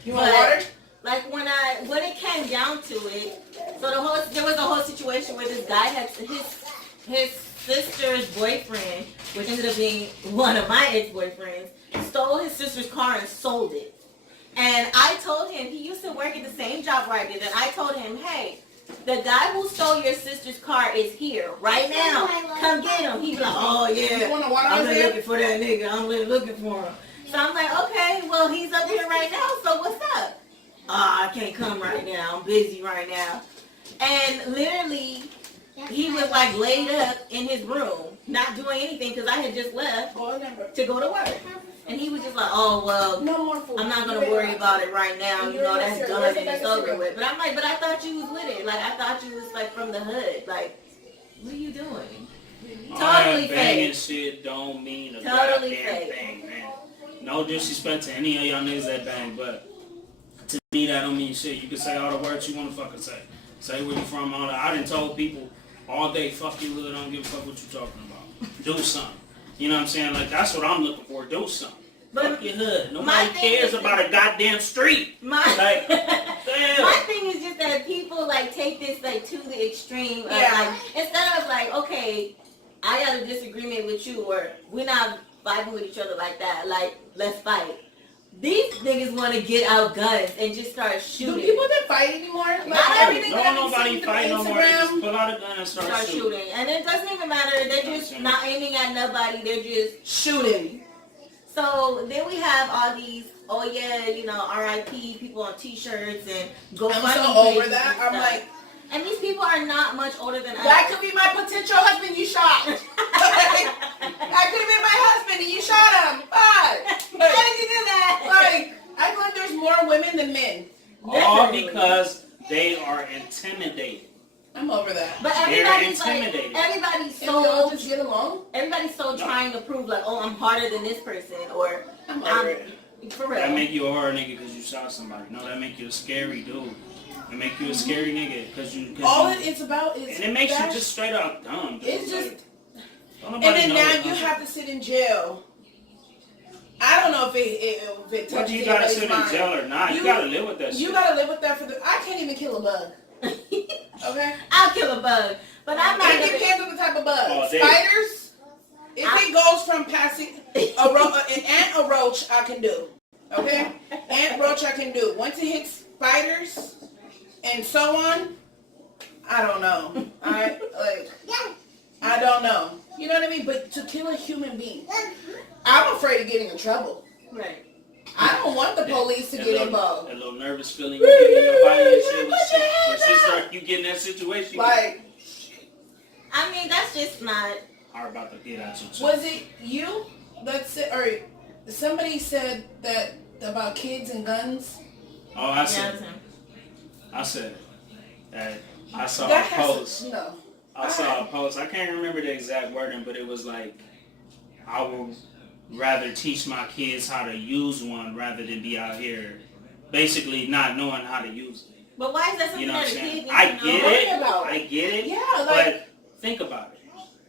You want water? Like when it came down to it, so there was a whole situation where this guy had his sister's boyfriend, which ended up being one of my ex-boyfriends, stole his sister's car and sold it. And I told him, he used to work at the same job where I did, and I told him, hey, the guy who stole your sister's car is here right now. Come get him. He's like, oh yeah, I'm looking for that nigga. I'm looking for him. So I'm like, okay, well he's up here right now. So what's up? I can't come right now. I'm busy right now. And literally, he was like laid up in his room, not doing anything because I had just left to go to work. And he was just like, oh, well, I'm not going to worry about it right now. You know, that's done and it's over with. But I'm like, but I thought you was with it. Like, I thought you was like from the hood. Like, what are you doing? Totally fake. Banging shit don't mean a Totally goddamn fake. thing, man. No disrespect to any of y'all niggas that bang, but to me that don't mean shit. You can say all the words you want to fucking say. Say where you from. All that. I done told people all day, fuck your hood. I don't give a fuck what you talking about. Do something. You know what I'm saying? Like, that's what I'm looking for. Do something. But fuck your hood. Nobody cares about a goddamn street. My thing is just that people like take this like to the extreme. Of, like, instead of like, okay, I got a disagreement with you, or we're not vibing with each other like that. Like, let's fight. These niggas want to get out guns and just start shooting. Do people that fight anymore? Like, not everything. Don't nobody fight no more. Just pull out a gun and start shooting. And it doesn't even matter. They're just not aiming at nobody. They're just shooting. So then we have all these, oh yeah, you know, R.I.P. people on T-shirts and GoFundMe. I'm so over that. I'm like, and these people are not much older than us. That could be my potential husband you shot. That could have been my husband and you shot him. Fuck. How did you do that? Like, I feel like there's more women than men. All because they are intimidated. I'm over that. But everybody's like, everybody's so, we all just get along? Everybody's so trying to prove like, oh, I'm harder than this person, or I'm over it. For real. That make you a horror nigga because you shot somebody. No, that make you a scary dude. It make you a scary nigga because you. All it's about is. And it makes you just straight up dumb. Dude. It's just. Like, and then now you have to sit in jail. I don't know if it touches whether you gotta sit in jail or not, you gotta live with that shit. You gotta live with that for I can't even kill a bug. Okay? I'll kill a bug. But I'm not It depends on the type of bug. Oh, Spiders, if it goes from passing an ant or roach, I can do. Okay? Ant, roach, I can do. Once it hits spiders and so on, I don't know. I don't know. You know what I mean? But to kill a human being, I'm afraid of getting in trouble. Right. I don't want the police to get involved. That little nervous feeling you get in your body and shit. When you get in that situation, like, I mean, that's just not hard about to get out your chest. Was it you that said, or somebody said that about kids and guns? Oh, I said that. I saw a post. I saw a post. I can't remember the exact wording, but it was like, I will rather teach my kids how to use one rather than be out here basically not knowing how to use it. But why is that something that a kid needs to know? I get it. Yeah, but think about it.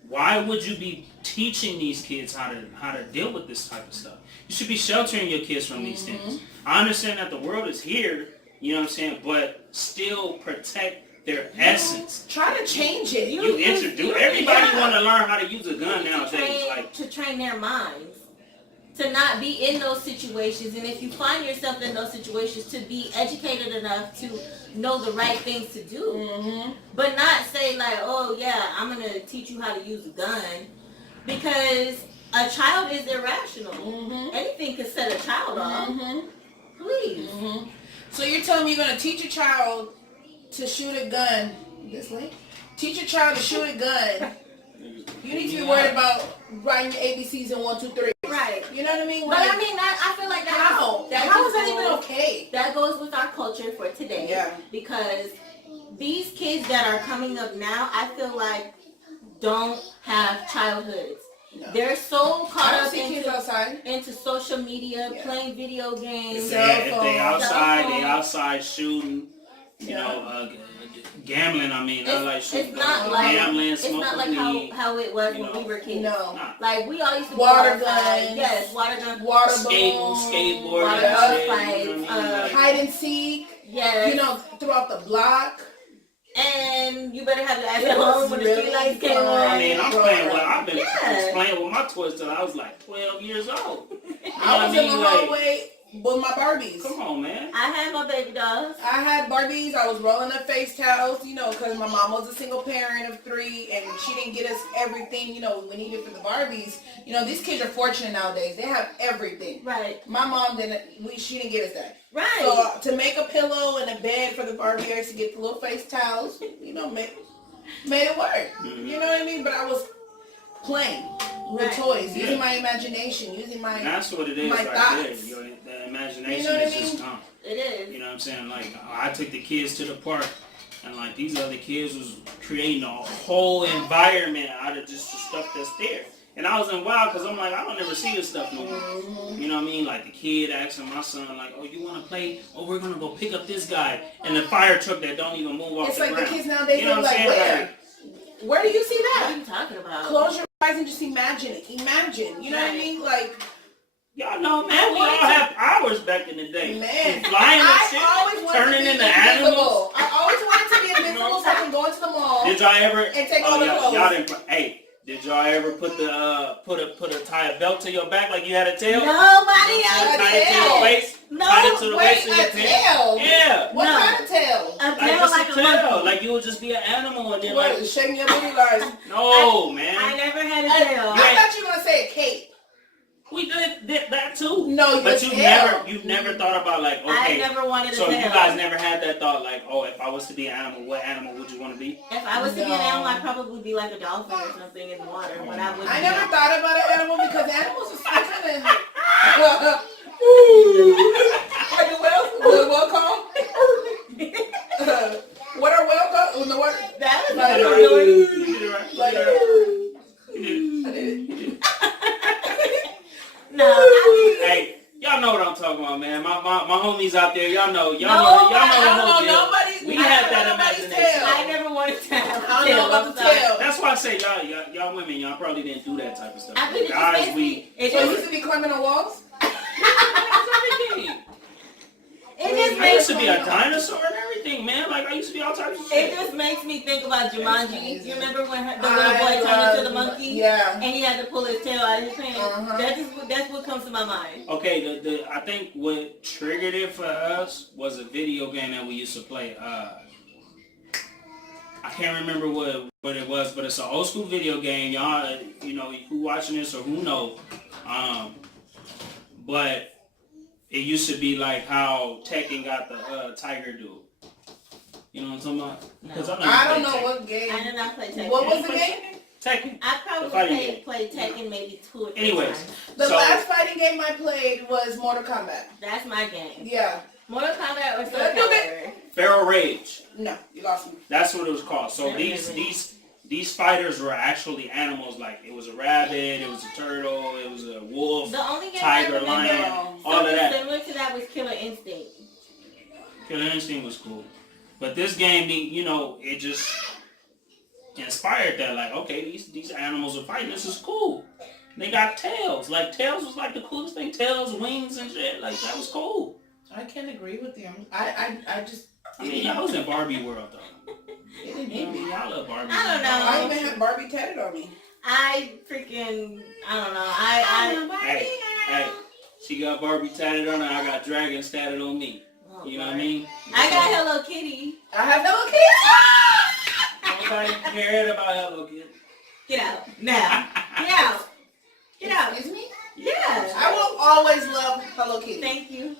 Why would you be teaching these kids how to deal with this type of stuff? You should be sheltering your kids from these things. I understand that the world is here, you know what I'm saying, but still protect their essence. Try to change it. You introduce everybody want to learn how to use a gun nowadays. To train their minds. To not be in those situations, and if you find yourself in those situations, to be educated enough to know the right things to do, but not say like, oh yeah, I'm gonna teach you how to use a gun, because a child is irrational. Anything can set a child off. Please. So you're telling me you're gonna teach a child to shoot a gun this late? Teach a child to shoot a gun. You need to be worried about writing ABCs in 1, 2, 3. Right. You know what I mean? But I mean, I feel like how is that even okay? That goes with our culture for today. Yeah. Because these kids that are coming up now, I feel like don't have childhoods. No. They're so caught up into social media, playing video games. If they outside shooting, you know, gambling. I mean, I like shooting. It's not like gambling, it's not like how it was when we were kids. No, like we all used to water guns. Yes, water guns, water skateboard, water fights, hide and seek. Yes, you know, throughout the block. And you better have your ass at home when the street lights came on. I mean, I've been playing with my toys till I was like 12 years old. I was in the hallway with my Barbies. Come on, man. I had my baby dolls. I had Barbies. I was rolling up face towels, you know, because my mom was a single parent of 3, and she didn't get us everything, you know, we needed for the Barbies. You know, these kids are fortunate nowadays. They have everything. Right. My mom she didn't get us that. Right. So to make a pillow and a bed for the Barbie, I used to get the little face towels, you know, made it work. You know what I mean? But I was playing with toys, using my imagination, using my that's what it is right thoughts. there. The imagination is just gone. It is. You know what I'm saying? Like, I took the kids to the park, and like these other kids was creating a whole environment out of just the stuff that's there. And I was in wild because I'm like, I don't ever see this stuff no more. You know what I mean? Like the kid asking my son, like, oh, you want to play? Oh, we're going to go pick up this guy. And the fire truck that don't even move off It's the like ground. the kids nowadays, You know they're what I'm like, saying? where do you see What are that? you talking about? Close your eyes and just imagine it. Imagine. You know what I mean? Like, Y'all know, man, we all have powers back in the day. man, Flying and I shit, always wanted turning to be into animals. invisible. I always wanted to be invisible so I can go into the mall. Did y'all ever? And take all the clothes. Y'all didn't. Hey, did y'all ever put tie a belt to your back like you had a tail? Nobody else. Tie it to your waist. No, Tie it to the waist of a your tail? Yeah. What No. kind of tail? A Like tail just like a a tail. monkey. Like you would just be an animal and then What? like Shaking your booty like? no, man. I never had a tail. I thought you were gonna say a cape. We did that too. No, but your you've never thought about like I okay. never wanted a So tail. you guys never had that thought like, oh, if I was to be an animal, what animal would you want to be? If I was to be an No. animal, I'd probably be like a dolphin or something in the water. But I wouldn't. I never thought about an animal because animals are so kind of. Like the whale, the whale call. What are whale call? In the water? That was Like, like, like, You I did it. no. Hey, y'all know what I'm talking about, man. My homies out there, y'all know I the whole don't deal. know nobody. We I had don't that know nobody's imagination. tail. I never wanted to have a I don't know tail. about the tail. That's why I say y'all women, y'all probably didn't do that type of stuff. I think it just Guys, makes we. me. It So you just, used to be climbing on walls? it just I makes used to be me. a dinosaur and everything, man. Like I used to be all types of It shit. just makes me think about Jumanji. You remember when the little I boy turned love into the monkey? Yeah. And he had to pull his tail out of his pants. Uh-huh. That's what comes to my mind. Okay, I think what triggered it for us was a video game that we used to play. I can't remember what it was, but it's an old school video game. Y'all, you know, who watching this or who know. But it used to be like how Tekken got the Tiger dude. You know what I'm talking about? No. 'Cause I don't you know play what game. I did not play Tekken. What was the game? Tekken. I The fighting probably played Tekken maybe 2 or 3 Anyways. times. The So- last fighting game I played was Mortal Kombat. That's my game. Yeah. Mortal Kombat or Soul Let's do Calibur. Pharaoh Rage. No, you lost me. That's what it was called. So these fighters were actually animals. Like it was a rabbit, it was a turtle, it was a wolf, The only game tiger, I remember lion, all of something that. similar to that was Killer Instinct. Killer Instinct was cool. But this game, you know, it just inspired that. Like, okay, these animals are fighting. This is cool. They got tails. Like tails was like the coolest thing. Tails, wings, and shit. Like that was cool. I can't agree with you. I just. I mean, y'all was in Barbie world though. It didn't I hit mean, me. y'all love Barbie. I don't know. I even had Barbie tatted on me. I don't know. Hey, she got Barbie tatted on her. I got Dragon tatted on me. Oh, You know what I Lord. mean? I got Hello Kitty. I have Hello Kitty. Nobody cared about Hello Kitty. Get out. Now. Get out. Get out. Excuse me? Yeah. I will always love Hello Kitty. Thank you.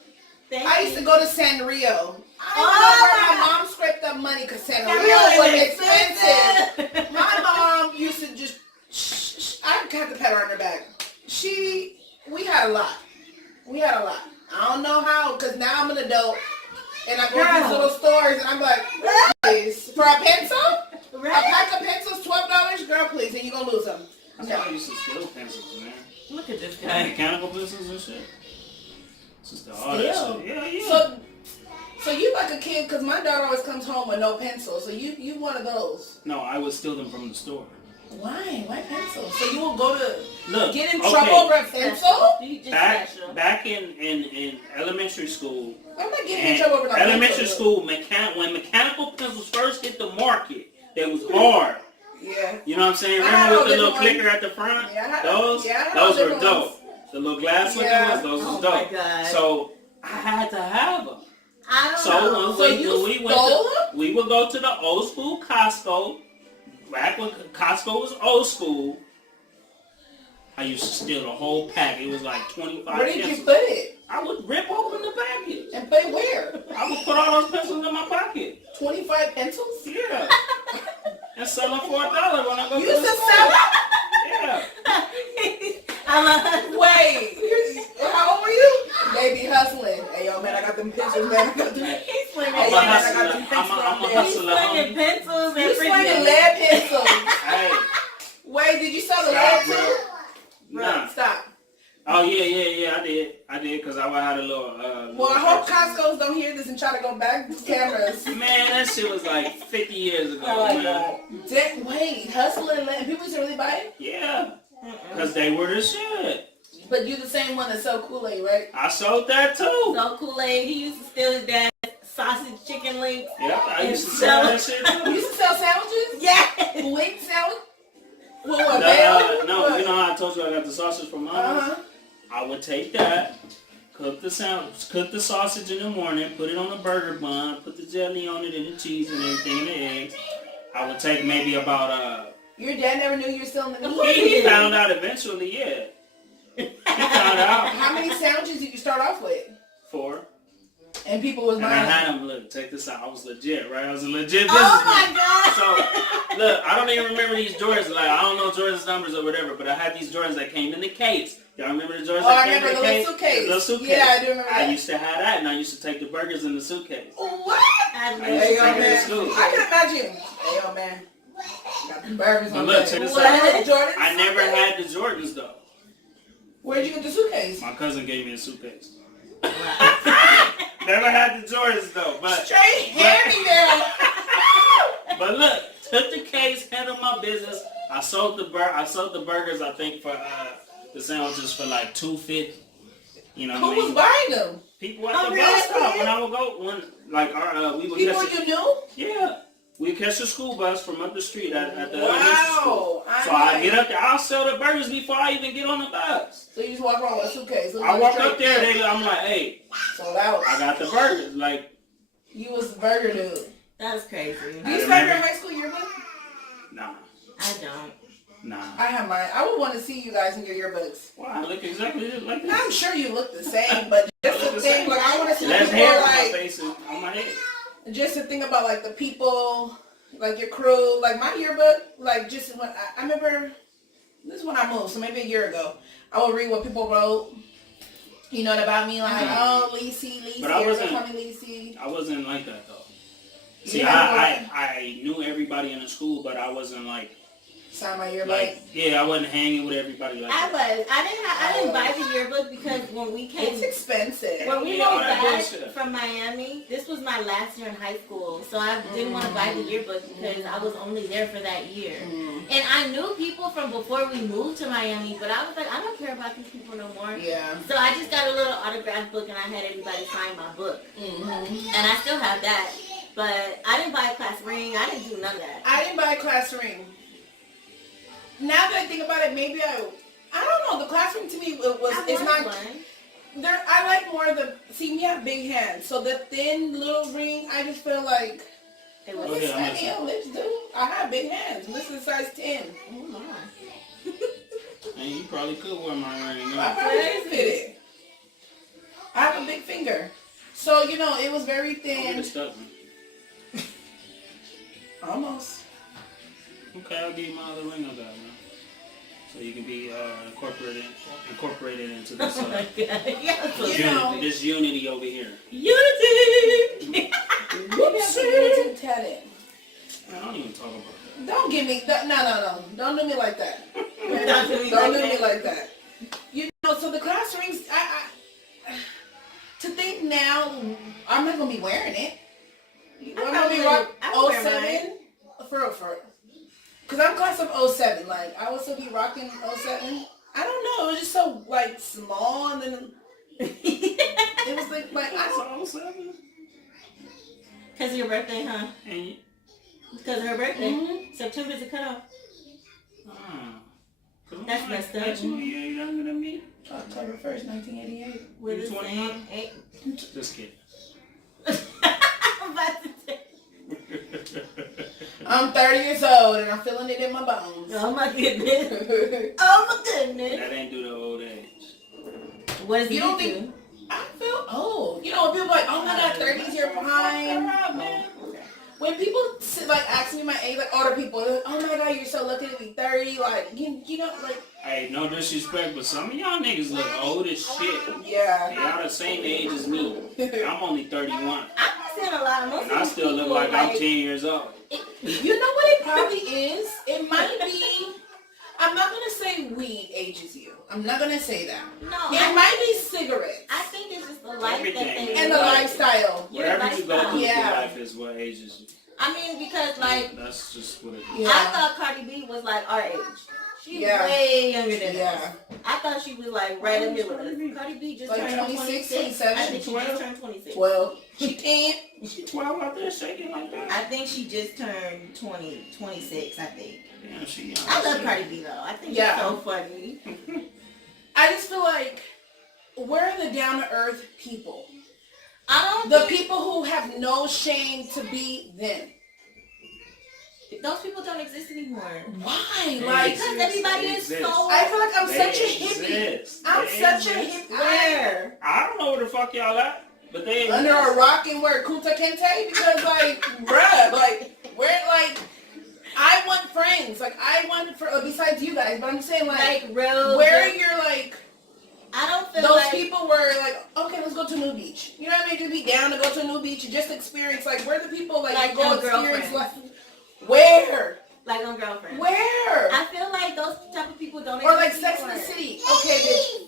I used to go to Sanrio. I don't Oh, know where my mom scraped up money because Sanrio was expensive. My mom used to just, I got to pat her on her back. We had a lot. I don't know how, because now I'm an adult, and I go to these little stores, and I'm like, please, for a pencil? A pack of pencils, $12? Girl, please, and you're going to lose them. That's why I used to steal pencils, man. Look at this Like guy. mechanical pencils and shit. Just all that Still. shit. Yeah. So you like a kid, because my daughter always comes home with no pencil, so you one of those. No, I would steal them from the store. Why? Why pencil? So you will go to Look, get in trouble over a pencil? You just special. back in elementary school. I'm not getting in trouble over no Elementary pencil. school, when mechanical pencils first hit the market, they was hard. Yeah. You know what I'm saying? I had Remember with the all little different clicker at the front? Yeah, I had those all were different dope. ones. The little glass looking Yeah. ones, those Oh was my dope. God. So I had to have them. I don't So know. So you stole them? we would go to the old school Costco. Back when Costco was old school, I used to steal the whole pack. It was like 25 Where did you pencils. put it? I would rip open the package. And put it where? I would put all those pencils in my pocket. 25 pencils? Yeah. And sell them for $1 when I go You to the used to store. sell it? Yeah. Wait. How old were you? They be hustling. Hey, yo, man, I got them pencils, man. I got them. He's slinging I'm a man, I hustler. got them pencils I'm a out there. He's hustler, slinging homie. pencils and You slinging freaking lead pencils. Hey, Wait, did you sell the stop, lead bro. too? gotta go back to cameras. Man, that shit was like 50 years ago, Oh my man. God. Wait, hustling and people used to really buy it? Yeah. Because they were the shit. But you the same one that sold Kool-Aid, right? I sold that too. So Kool-Aid, he used to steal his dad's sausage chicken links. Yep, I used to sell that shit You too. used to sell sandwiches? Yeah. Link sandwich? What, bell? No, What? you know how I told you I got the sausage from mama? I would take that, cook the sausage in the morning, put it on a burger bun, put the jelly on it and the cheese and everything and the eggs. I would take maybe about Your dad never knew you were selling the meat? he found out eventually, yeah. He found out. How many sandwiches did you start off with? 4. And people was And I buying had them, look, check this out. I was legit, right? I was a legit businessman. Oh my God. So, look, I don't even remember these Jordans. Like, I don't know Jordan's numbers or whatever, but I had these Jordans that came in the case. Y'all remember the Jordans that came in the case? suitcase. The little suitcase. Yeah, I do remember that. I used to have that, and I used to take the burgers in the suitcase. What? I used Hey, to yo, take it to man. school. I can imagine. Hey, yo, man. Got the burgers But on look, there. check this What? out. Jordans? I never had the Jordans, though. Where'd you get the suitcase? My cousin gave me a suitcase. Never had the Jordans, though. But Straight hand-me-down. But look, took the case, handled my business. I sold the burgers, I think, for the sandwiches for like $2.50. You know what I Who mean? was buying them? People at the bus stop. When I would go, we would People catch you knew? Yeah. We'd catch the school bus from up the street at the elementary Wow. school. So I get up there, I'll sell the burgers before I even get on the bus. So you just walk around with a suitcase. I walk up there, I'm like, hey, Sold out. I got the burgers. Like, You was the burger dude. That's crazy. Do you start your high school yearbook? nah. I don't. Nah. I have mine. I would want to see you guys in your yearbooks. Well, I look exactly like this. I'm sure you look the same, but just the thing, like I want to see Less people hair on my like, face and on my head. just to think about like the people, like your crew, like my yearbook, like just when I remember, this is when I moved, so maybe a year ago, I would read what people wrote, you know, about me, like, oh, Lacey, But I wasn't- call me Lacey. I wasn't like that though. See, Yeah, I knew everybody in the school, but I wasn't like Sign my yearbook. Like, yeah, I wasn't hanging with everybody like I that. was. I didn't buy the yearbook because when we came, It's expensive. when we Yeah, all moved that back bullshit. from Miami, this was my last year in high school, so I didn't want to buy the yearbook because I was only there for that year. And I knew people from before we moved to Miami, but I was like, I don't care about these people no more. Yeah. So I just got a little autograph book and I had everybody sign my book. And I still have that. But I didn't buy a class ring. I didn't do none of that. I didn't buy a class ring. Now that I think about it, maybe I don't know. The class ring to me it's not. One. I like more the. See, me have big hands, so the thin little ring. I just feel like. It was What's that in your lips, dude? I have big hands. This is size 10. oh my. And you probably could wear my ring. I Yeah. probably could fit it. I have a big finger, so you know it was very Get thin. it stuck, man. Almost. Okay, I'll give you my other ring on that, man. So you can be incorporated into this, Oh my God. Yeah, so You know. this unity over here. Unity! Maybe I'm too tatted. I don't even talk about that. Don't give me no. Don't do me like that. Don't do me Don't like do me that. like that. You know, so the class rings. I to think now, I'm not gonna be wearing it. I'm gonna be rock I would wear 07 for real. Cause I'm class of 07. Like I would still be rocking 07. I don't know. It was just so like small, and then it was like I don't. That's all 7. Because of your birthday, huh? And you, Because of her birthday. Mhm. September's the cutoff. Come That's on, messed up. That's 2 years younger than me. October 1st, 1988. We're You the 21? same age. Just kidding. I'm about to say. I'm 30 years old and I'm feeling it in my bones. Oh my goodness. Oh my goodness. That ain't due to old age. What does You it don't do? think- I feel old. You know, when people are like, oh my God, 30's your prime. When people like ask me my age, like older people, they're like, oh my God, you're so lucky to be 30. Like, you know, like, Hey, no disrespect, but some of y'all niggas look old as shit. yeah. Y'all the same age as me. I'm only 31. I'm seeing a lot of most And of I these still look people, like I'm 10 years old. You know what it probably is? It might be, I'm not gonna say weed ages you. I'm not gonna say that. No, It might be cigarettes. I think it's just the life Everything. that they And the live. lifestyle. Whatever you go through Yeah. in life is what ages you. I mean, because like That's just what it is. Yeah. I thought Cardi B was like our age. She's Yeah. way younger than us. Yeah. I thought she was like right in the middle of us. Cardi B just Like turned 26, 26. I think she 12. just turned 26. Well, she can't. She 12 out there shaking like that. I think she just turned 26, I think. Damn, she young. I love Cardi B though. I think Yeah. she's so funny. I just feel like we're the down to earth people. I don't The think people who have no shame to be them. those people don't exist anymore. Why? They Like, Because exist. everybody They is exist. so I feel like I'm They such a hippie. exist. I'm They such a exist. hippie. where? I don't know where the fuck y'all at, but they Under a rock and where Kunta Kinte, because like, bruh, like, we're like, I want friends. Like, I want besides you guys, but I'm saying like real. where you're like, I don't feel those like people were like, okay, let's go to a new beach. You know what I mean? Just be down to go to a new beach and just experience. Like, where the people like, Like go your experience girlfriends. life. Where? like on girlfriend. Where? I feel like those type of people don't Or like exist Sex in the anymore. City. Okay, bitch,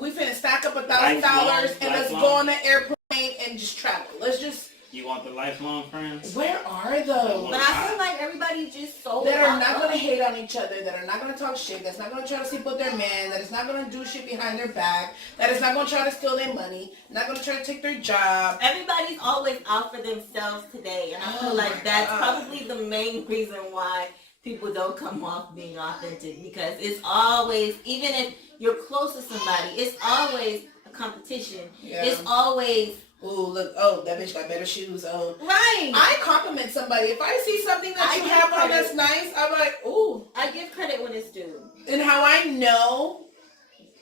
we finna stack up $1,000 and let's Lifelong. go on an airplane and just travel. Let's just. You want the lifelong friends? Where are those? But I feel like everybody's just so That are locked not up. gonna hate on each other, that are not gonna talk shit, that's not gonna try to sleep with their man, that is not gonna do shit behind their back, that is not gonna try to steal their money, not gonna try to take their job. Everybody's always out for themselves today, and I feel Oh like my that's God. probably the main reason why people don't come off being authentic, because it's always, even if you're close to somebody, it's always a competition. Yeah. It's always Ooh, look, oh, that bitch got better shoes, oh. right. I compliment somebody. If I see something that I you give have on credit. that's nice, I'm like, ooh. I give credit when it's due. And how I know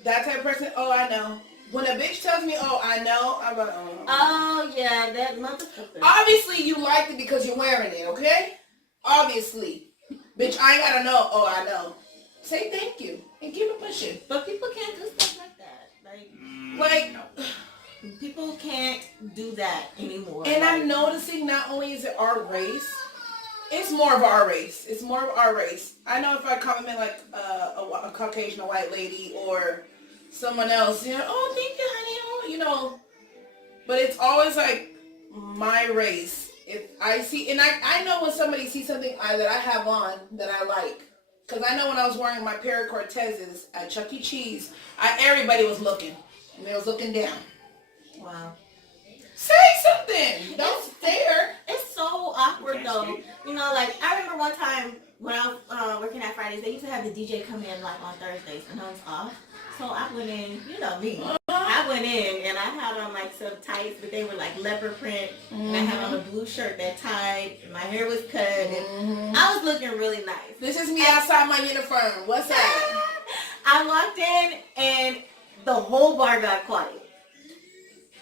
that type of person, oh, I know. When a bitch tells me, oh, I know, I'm like, oh. Oh yeah, that motherfucker. Obviously, you liked it because you're wearing it, okay? Obviously. Bitch, I ain't gotta know, oh, I know. Say thank you and keep it pushing. But people can't do stuff like that. Like, no. People can't do that anymore. and like, I'm noticing not only is it our race, it's more of our race. It's more of our race. I know if I compliment like a Caucasian, a white lady, or someone else, you know, oh, thank you, honey, oh, you know. But it's always like my race. If I see, and I know when somebody sees something that I have on that I like. Because I know when I was wearing my pair of Cortezes at Chuck E. Cheese, everybody was looking. And they was looking down. wow. Say something. Don't stare. It's so awkward Okay, though. sweet. You know, like I remember one time when I was working at Fridays, they used to have the DJ come in like on Thursdays and I was off. So I went in, you know me. I went in and I had on like some tights, but they were like leopard print. And I had on a blue shirt that tied. And my hair was cut. And I was looking really nice. This is me outside my uniform. What's that? I walked in and the whole bar got quiet.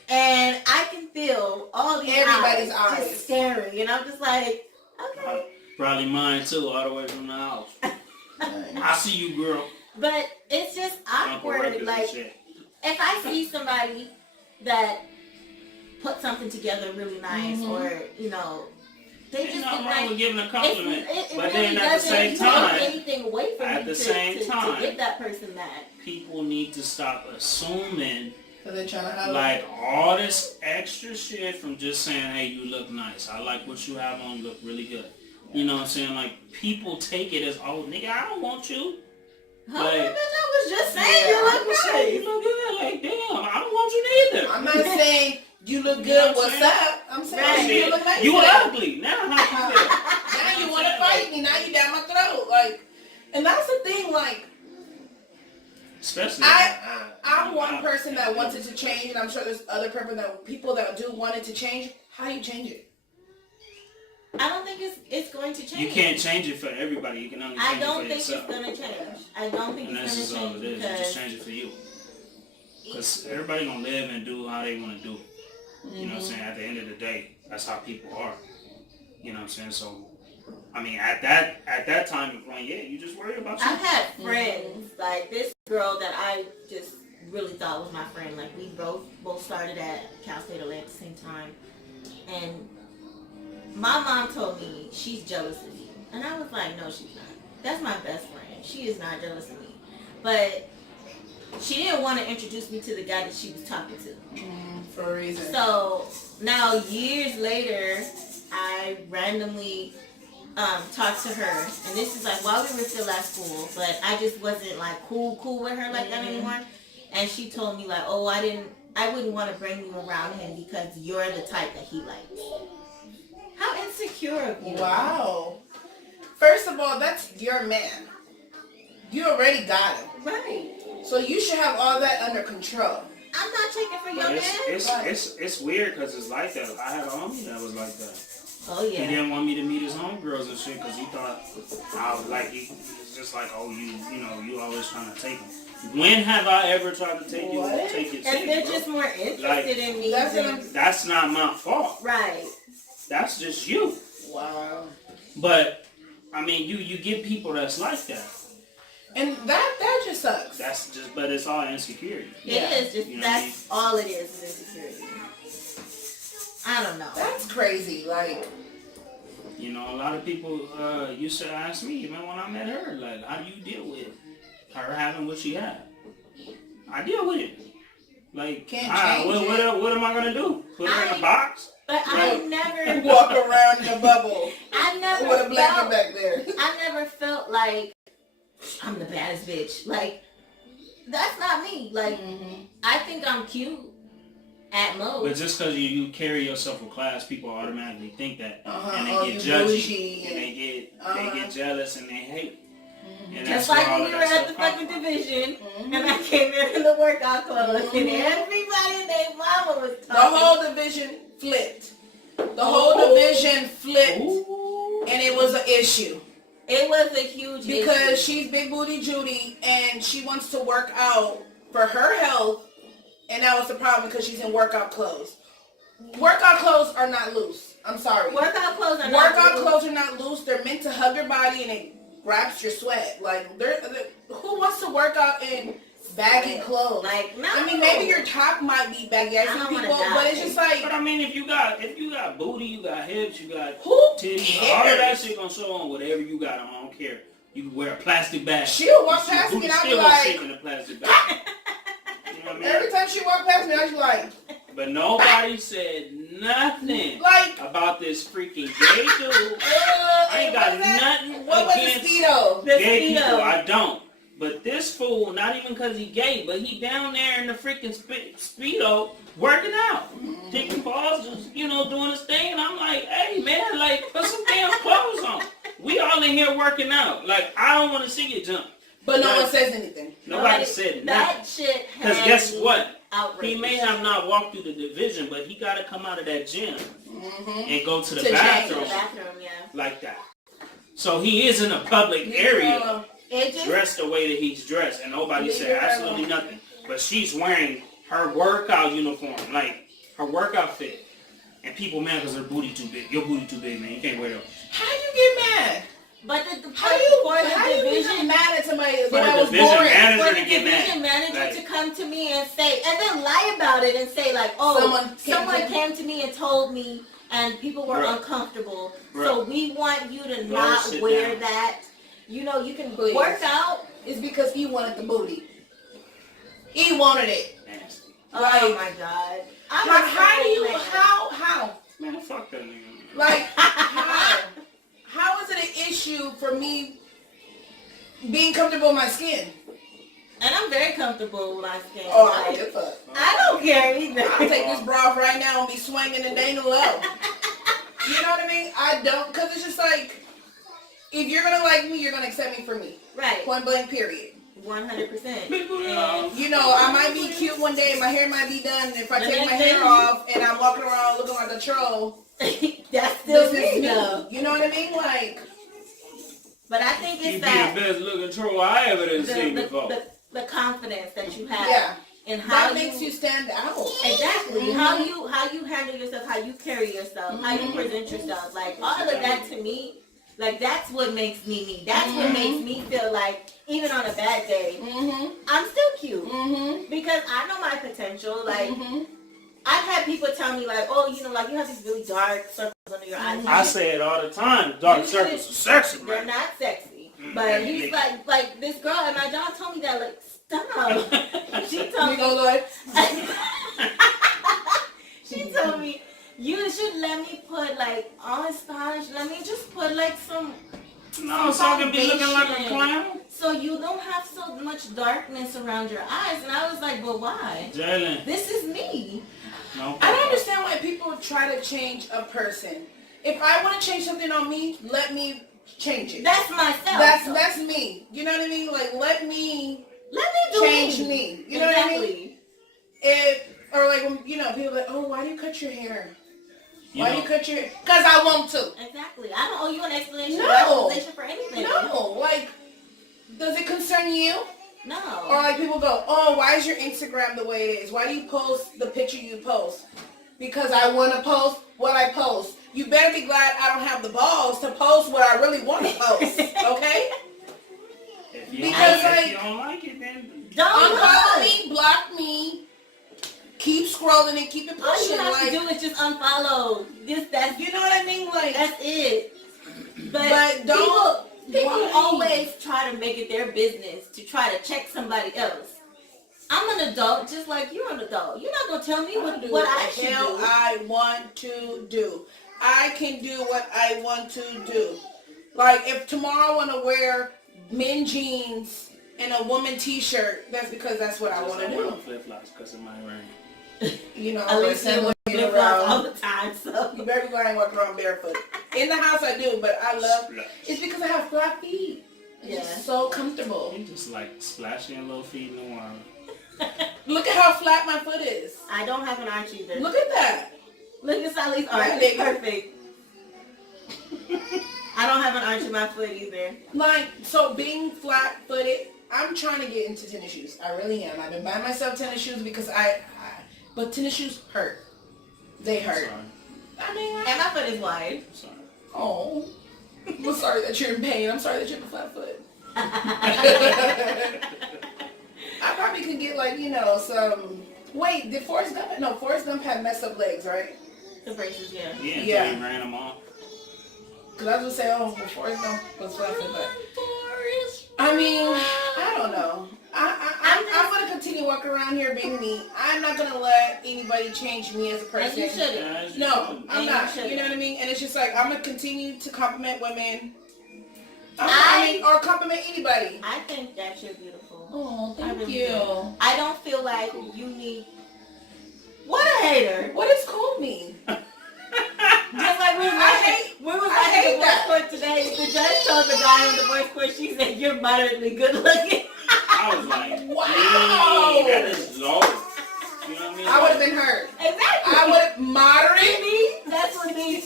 And I can feel all these Everybody's eyes eyes. just staring. And I'm just like, okay. Probably mine too, all the way from the house. I see you, girl. But it's just Uncle awkward. Ruckus and Like, shit. if I see somebody that put something together really nice, or, you know, they Ain't just nothing look wrong like, with giving a compliment. it But really then at the doesn't same take time, anything away from at you the to, same to time, give that person that. people need to stop assuming So they're trying to have like all this extra shit from just saying, hey, you look nice. I like what you have on, you look really good. You know what I'm saying? Like, people take it as, oh, nigga, I don't want you. Huh, Like, bitch, I was just saying you look Hey, you nice. look good. Like, damn, I don't want you neither. I'm not saying you look You know good, what I'm what's saying? up? I'm saying Right. you look nice. You today. ugly. Now how you feel? Now you want to fight me. Now you down my throat. Like, and that's the thing, like, Especially, I'm one person that wanted to change, and I'm sure there's other people that do want it to change. How do you change it? I don't think it's going to change. you can't change it for everybody. You can only change I it don't for think it's yourself. going to change. I don't think And that's it's just going all to it change is. You just because change it for you. Because everybody gonna live and do how they want to do. You know what I'm saying? At the end of the day, that's how people are. You know what I'm saying? So, I mean, at that time, it's like, yeah, you just worry about you. I've had friends, like this girl that I just really thought was my friend. Like we both started at Cal State LA at the same time. And my mom told me she's jealous of you. And I was like, no, she's not. That's my best friend. She is not jealous of me. But she didn't want to introduce me to the guy that she was talking to. For a reason. So now years later, I randomly talked to her, and this is like while we were still at school, but I just wasn't like cool with her like that anymore. And she told me like, oh, I wouldn't want to bring you around him because you're the type that he likes. How insecure of you. Wow. First of all, that's your man. You already got him. Right. So you should have all that under control. I'm not checking for your But man. it's weird because it's like that. I had a homie that was like that. Oh yeah. He didn't want me to meet his homegirls and shit because he thought I was like, he was just like, oh, you always trying to take him. When have I ever tried to take you? Take it And they're bro. just more interested Like, in me. That's not my fault. Right. That's just you. Wow. But I mean, you get people that's like that. And that just sucks. That's just, but it's all insecurity. It is just You know that's all it is insecurity. I don't know. That's crazy. Like, You know, a lot of people used to ask me, even when I met her, like, how do you deal with her having what she had? I deal with it. Like, Can't change what am I gonna do? Put her in a box? But I never walk around in a bubble I never with a blanket felt, back there. I never felt like I'm the baddest bitch. Like that's not me. Like I think I'm cute at most. But just because you carry yourself with class, people automatically think that, and Oh, they get you judgy, bougie. and they get jealous, and they hate. And Just that's like where all when we of were that at the stuff fucking comes from. division, and I came in the workout clothes, and everybody and their mama was talking. The whole division flipped. The whole division flipped, Ooh. and it was an issue. It was a huge Because issue. she's Big Booty Judy, and she wants to work out for her health, and that was the problem because she's in workout clothes. Workout clothes are not loose. I'm sorry. Workout clothes are not Workout loose. clothes are not loose. They're meant to hug your body, and it grabs your sweat. Like, who wants to work out in baggy clothes? Like, no. I mean, maybe your top might be baggy. I I see don't people, wanna but die. it's just like, But I mean, if you got booty, you got hips, you got who titties, cares? all of that shit gonna show on whatever you got on. I don't care. You can wear a plastic bag. She'll walk Your past me booty and I'll be still gonna like, sit in a plastic bag. You know what I mean? every time she walked past me, I was like, But nobody said nothing like, about this freaking gay dude. I ain't got nothing what was the against Speedo? gay people. I don't. But this fool, not even because he gay, but he down there in the freaking Speedo working out. Taking balls, just, doing his thing. And I'm like, hey, man, like, put some damn clothes on. We all in here working out. Like, I don't want to see you jump. But no one says anything. Nobody said nothing. That shit Because guess what? Outrageous. He may have not walked through the division, but he got to come out of that gym and go to the To change. bathroom The bathroom, yeah. like that. So he is in a public area It just dressed the way that he's dressed, and nobody said Yeah. absolutely nothing. But she's wearing her workout uniform, like her workout fit. And people mad because her booty too big. Your booty too big, man. You can't wear those. How do you get mad? But the How do you division get mad at somebody For that the was division boring? manager for the to get division mad. manager Like, to come to me and say, and then lie about it and say like, oh, someone came to me and told me, and people were Right. uncomfortable. Right. So we want you to Go not sit wear down. that. You can Please. work out. It's because he wanted the booty. He wanted it. nasty. Oh Like, my god. How do you, mad. how? Man, fuck that nigga. Like, how? How is it an issue for me being comfortable in my skin? And I'm very comfortable with my skin. Oh, I don't Like, give a fuck. I don't care either. I'll take this bra off right now and be swinging and dangling low. You know what I mean? I don't, because it's just like, if you're going to like me, you're going to accept me for me. Right. Point blank, period. 100%. People And I might be cute one day, my hair might be done, and if I The take my next hair day- off and I'm walking around looking like a troll, that's still this is me me. though. You know what I mean? Like, But I think He it's be that the best looking troll I ever done seen before. the confidence that you have yeah, in how that makes you stand out. exactly how you handle yourself, how you carry yourself, how you present yourself. Like all of that to me, like that's what makes me me. That's what makes me feel like even on a bad day, I'm still cute because I know my potential. Like I've had people tell me like, oh, like you have these really dark circles under your eyes. I say it all the time. Dark circles are sexy, They're man. not sexy. But he's like this girl at my job told me that, like, stop. She told me, she told me, you should let me put like on Spanish. Let me just put like some. No, so I can be looking like a clown. So you don't have so much darkness around your eyes. And I was like, but why? Jalen. This is me. No. I don't understand why people try to change a person. If I want to change something on me, let me change it. That's myself. That's me. You know what I mean? Like let me do change me. You know what I mean? Or like when people are like, oh, why do you cut your hair? Why do you cut your hair? Because I want to. Exactly. I don't owe you an explanation. No. For anything. No. Like, does it concern you? No. Or like people go, oh, why is your Instagram the way it is? Why do you post the picture you post? Because I want to post what I post. You better be glad I don't have the balls to post what I really want to post. Okay? If you don't like it, then don't unfollow me, block me. Keep scrolling and keep it pushing. All you have to do is just unfollow. That's you know what I mean? Like that's it. But don't. People always try to make it their business to try to check somebody else. I'm an adult, just like you're an adult. You're not gonna tell me what I should do. I want to do. I can do what I want to do. Like if tomorrow I want to wear men jeans and a woman t-shirt, that's because that's what I want to do. Flip flops because of my rain. You know, at least you wear flip flops all the time, so you better be glad I walk around barefoot. In the house I do, but I love it's because I have flat feet. It's just so comfortable. You just like splashing your little feet in the water. Look at how flat my foot is. I don't have an arch either. Look at that. Look at Sally's arch. It's perfect. I don't have an arch in my foot either. Like, so being flat-footed, I'm trying to get into tennis shoes. I really am. I've been buying myself tennis shoes because but tennis shoes hurt. They hurt. I mean, and my foot is wide. Sorry. Oh. I'm sorry that you're in pain. I'm sorry that you have a flat foot. I probably could get like, some... Wait, did Forrest Gump... No, Forrest Gump had messed up legs, right? The braces, yeah. Yeah, until he ran them off. Because I was going to say, Forrest Gump was flat foot, but... I mean, I don't know. I'm going to continue walking around here being me. I'm not going to let anybody change me as a person. And you shouldn't. No, I'm not. You know what I mean? And it's just like, I'm going to continue to compliment women. Or compliment anybody. I think that you're beautiful. Oh, thank you. I don't feel like you need... What a hater. What does cool mean? Just like we was watching the divorce court today. The judge told the guy on the divorce court, she said, you're moderately good looking. I was like, wow. That is low. You know what I mean? I would have been hurt. Exactly. I would have moderately. That's what means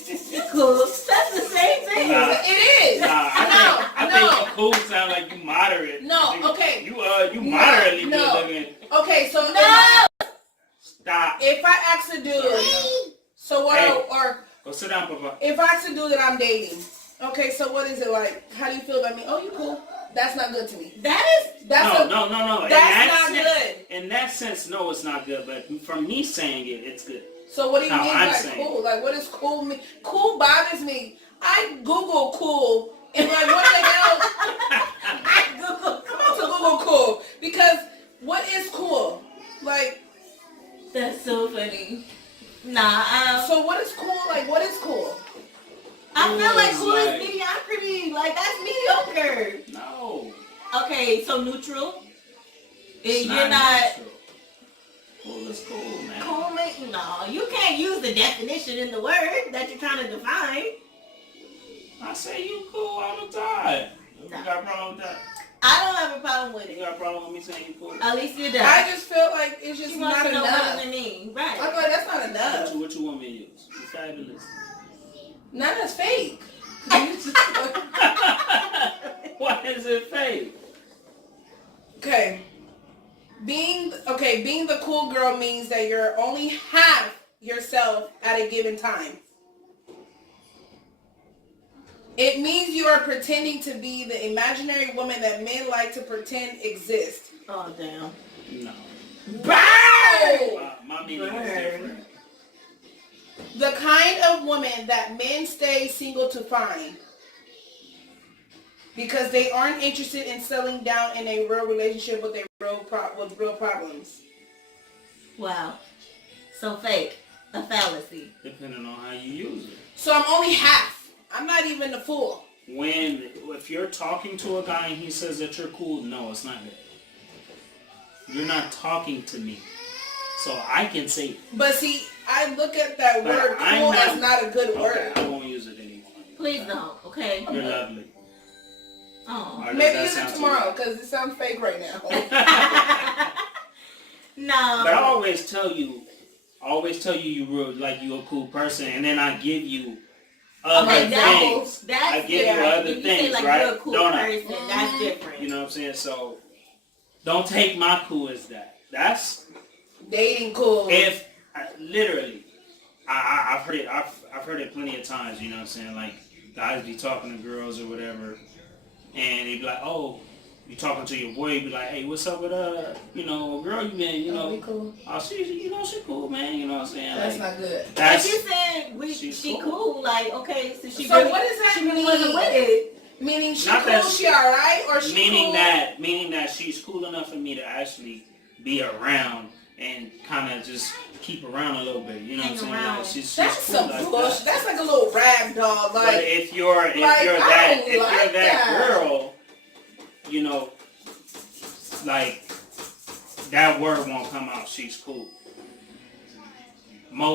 cool. That's the same thing. It is. I think cool sound like you moderate. No, okay. You moderately good looking. Okay, so Stop. If I ask a dude, so what? Or go sit down, Papa. If I ask a dude that I'm dating, okay, so what is it like? How do you feel about me? Oh, you cool. That's not good to me. No. That's not good. In that sense, no, it's not good. But from me saying it, it's good. So what do you mean by cool? Like, what does cool mean? Cool bothers me. I Google cool and like, what the hell? I'm about to Google cool because what is cool? Like, that's so funny. Nah. So what is cool? Like, what is cool? I feel like cool is mediocrity. Like, that's mediocre. No. Okay, so neutral? You're not... Cool is cool, man. Cool, man? No, you can't use the definition in the word that you're trying to define. I say you cool all the time. You got a problem with that? I don't have a problem with it. You got a problem with me saying you cool? At least you does. I just feel like it's just not enough. What does it mean? Right. I feel like that's not enough. What you want me to use? You fabulous. None that's fake. Why is it fake? Okay. Being the cool girl means that you're only half yourself at a given time. It means you are pretending to be the imaginary woman that men like to pretend exists. Oh, damn. No. Bow! My meaning is different. The kind of woman that men stay single to find. because they aren't interested in settling down in a real relationship with with real problems. Wow. So fake. A fallacy. Depending on how you use it. So I'm only half. I'm not even the full. If you're talking to a guy and he says that you're cool, no, it's not that. You're not talking to me. So I can say. But see, I look at that word cool as not a good word. I won't use it anymore. Please don't, okay? You're lovely. Oh. Maybe use it tomorrow because it sounds fake right now. No. But I always tell you you a cool person, and then I give you other things. I give you other if things, you say like right? You're a cool person, that's different. You know what I'm saying? So don't take my cool as that. That's dating cool. If literally, I've heard it plenty of times. You know what I'm saying? Like guys be talking to girls or whatever, and they be like, "Oh, you talking to your boy?" You be like, "Hey, what's up with girl you been? We cool. Oh, she cool, man. You know what I'm saying? That's not good. But you said she cool. Like, okay, so she. So really, what does that she mean? Wasn't with it. Meaning she cool, she alright, or she meaning cool? Meaning that she's cool enough for me to actually be around and kind of just keep around a little bit. You know what I'm saying? Like, she's that's cool some like bullshit. that. That's like a little rag doll. Like, but if you're that girl, you know, like that word won't come out. She's cool.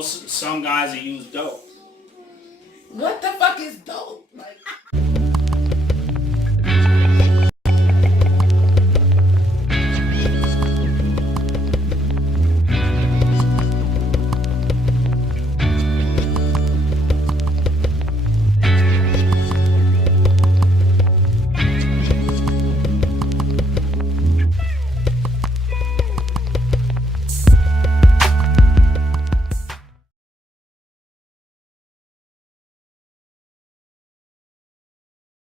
Some guys will use dope. What the fuck is dope?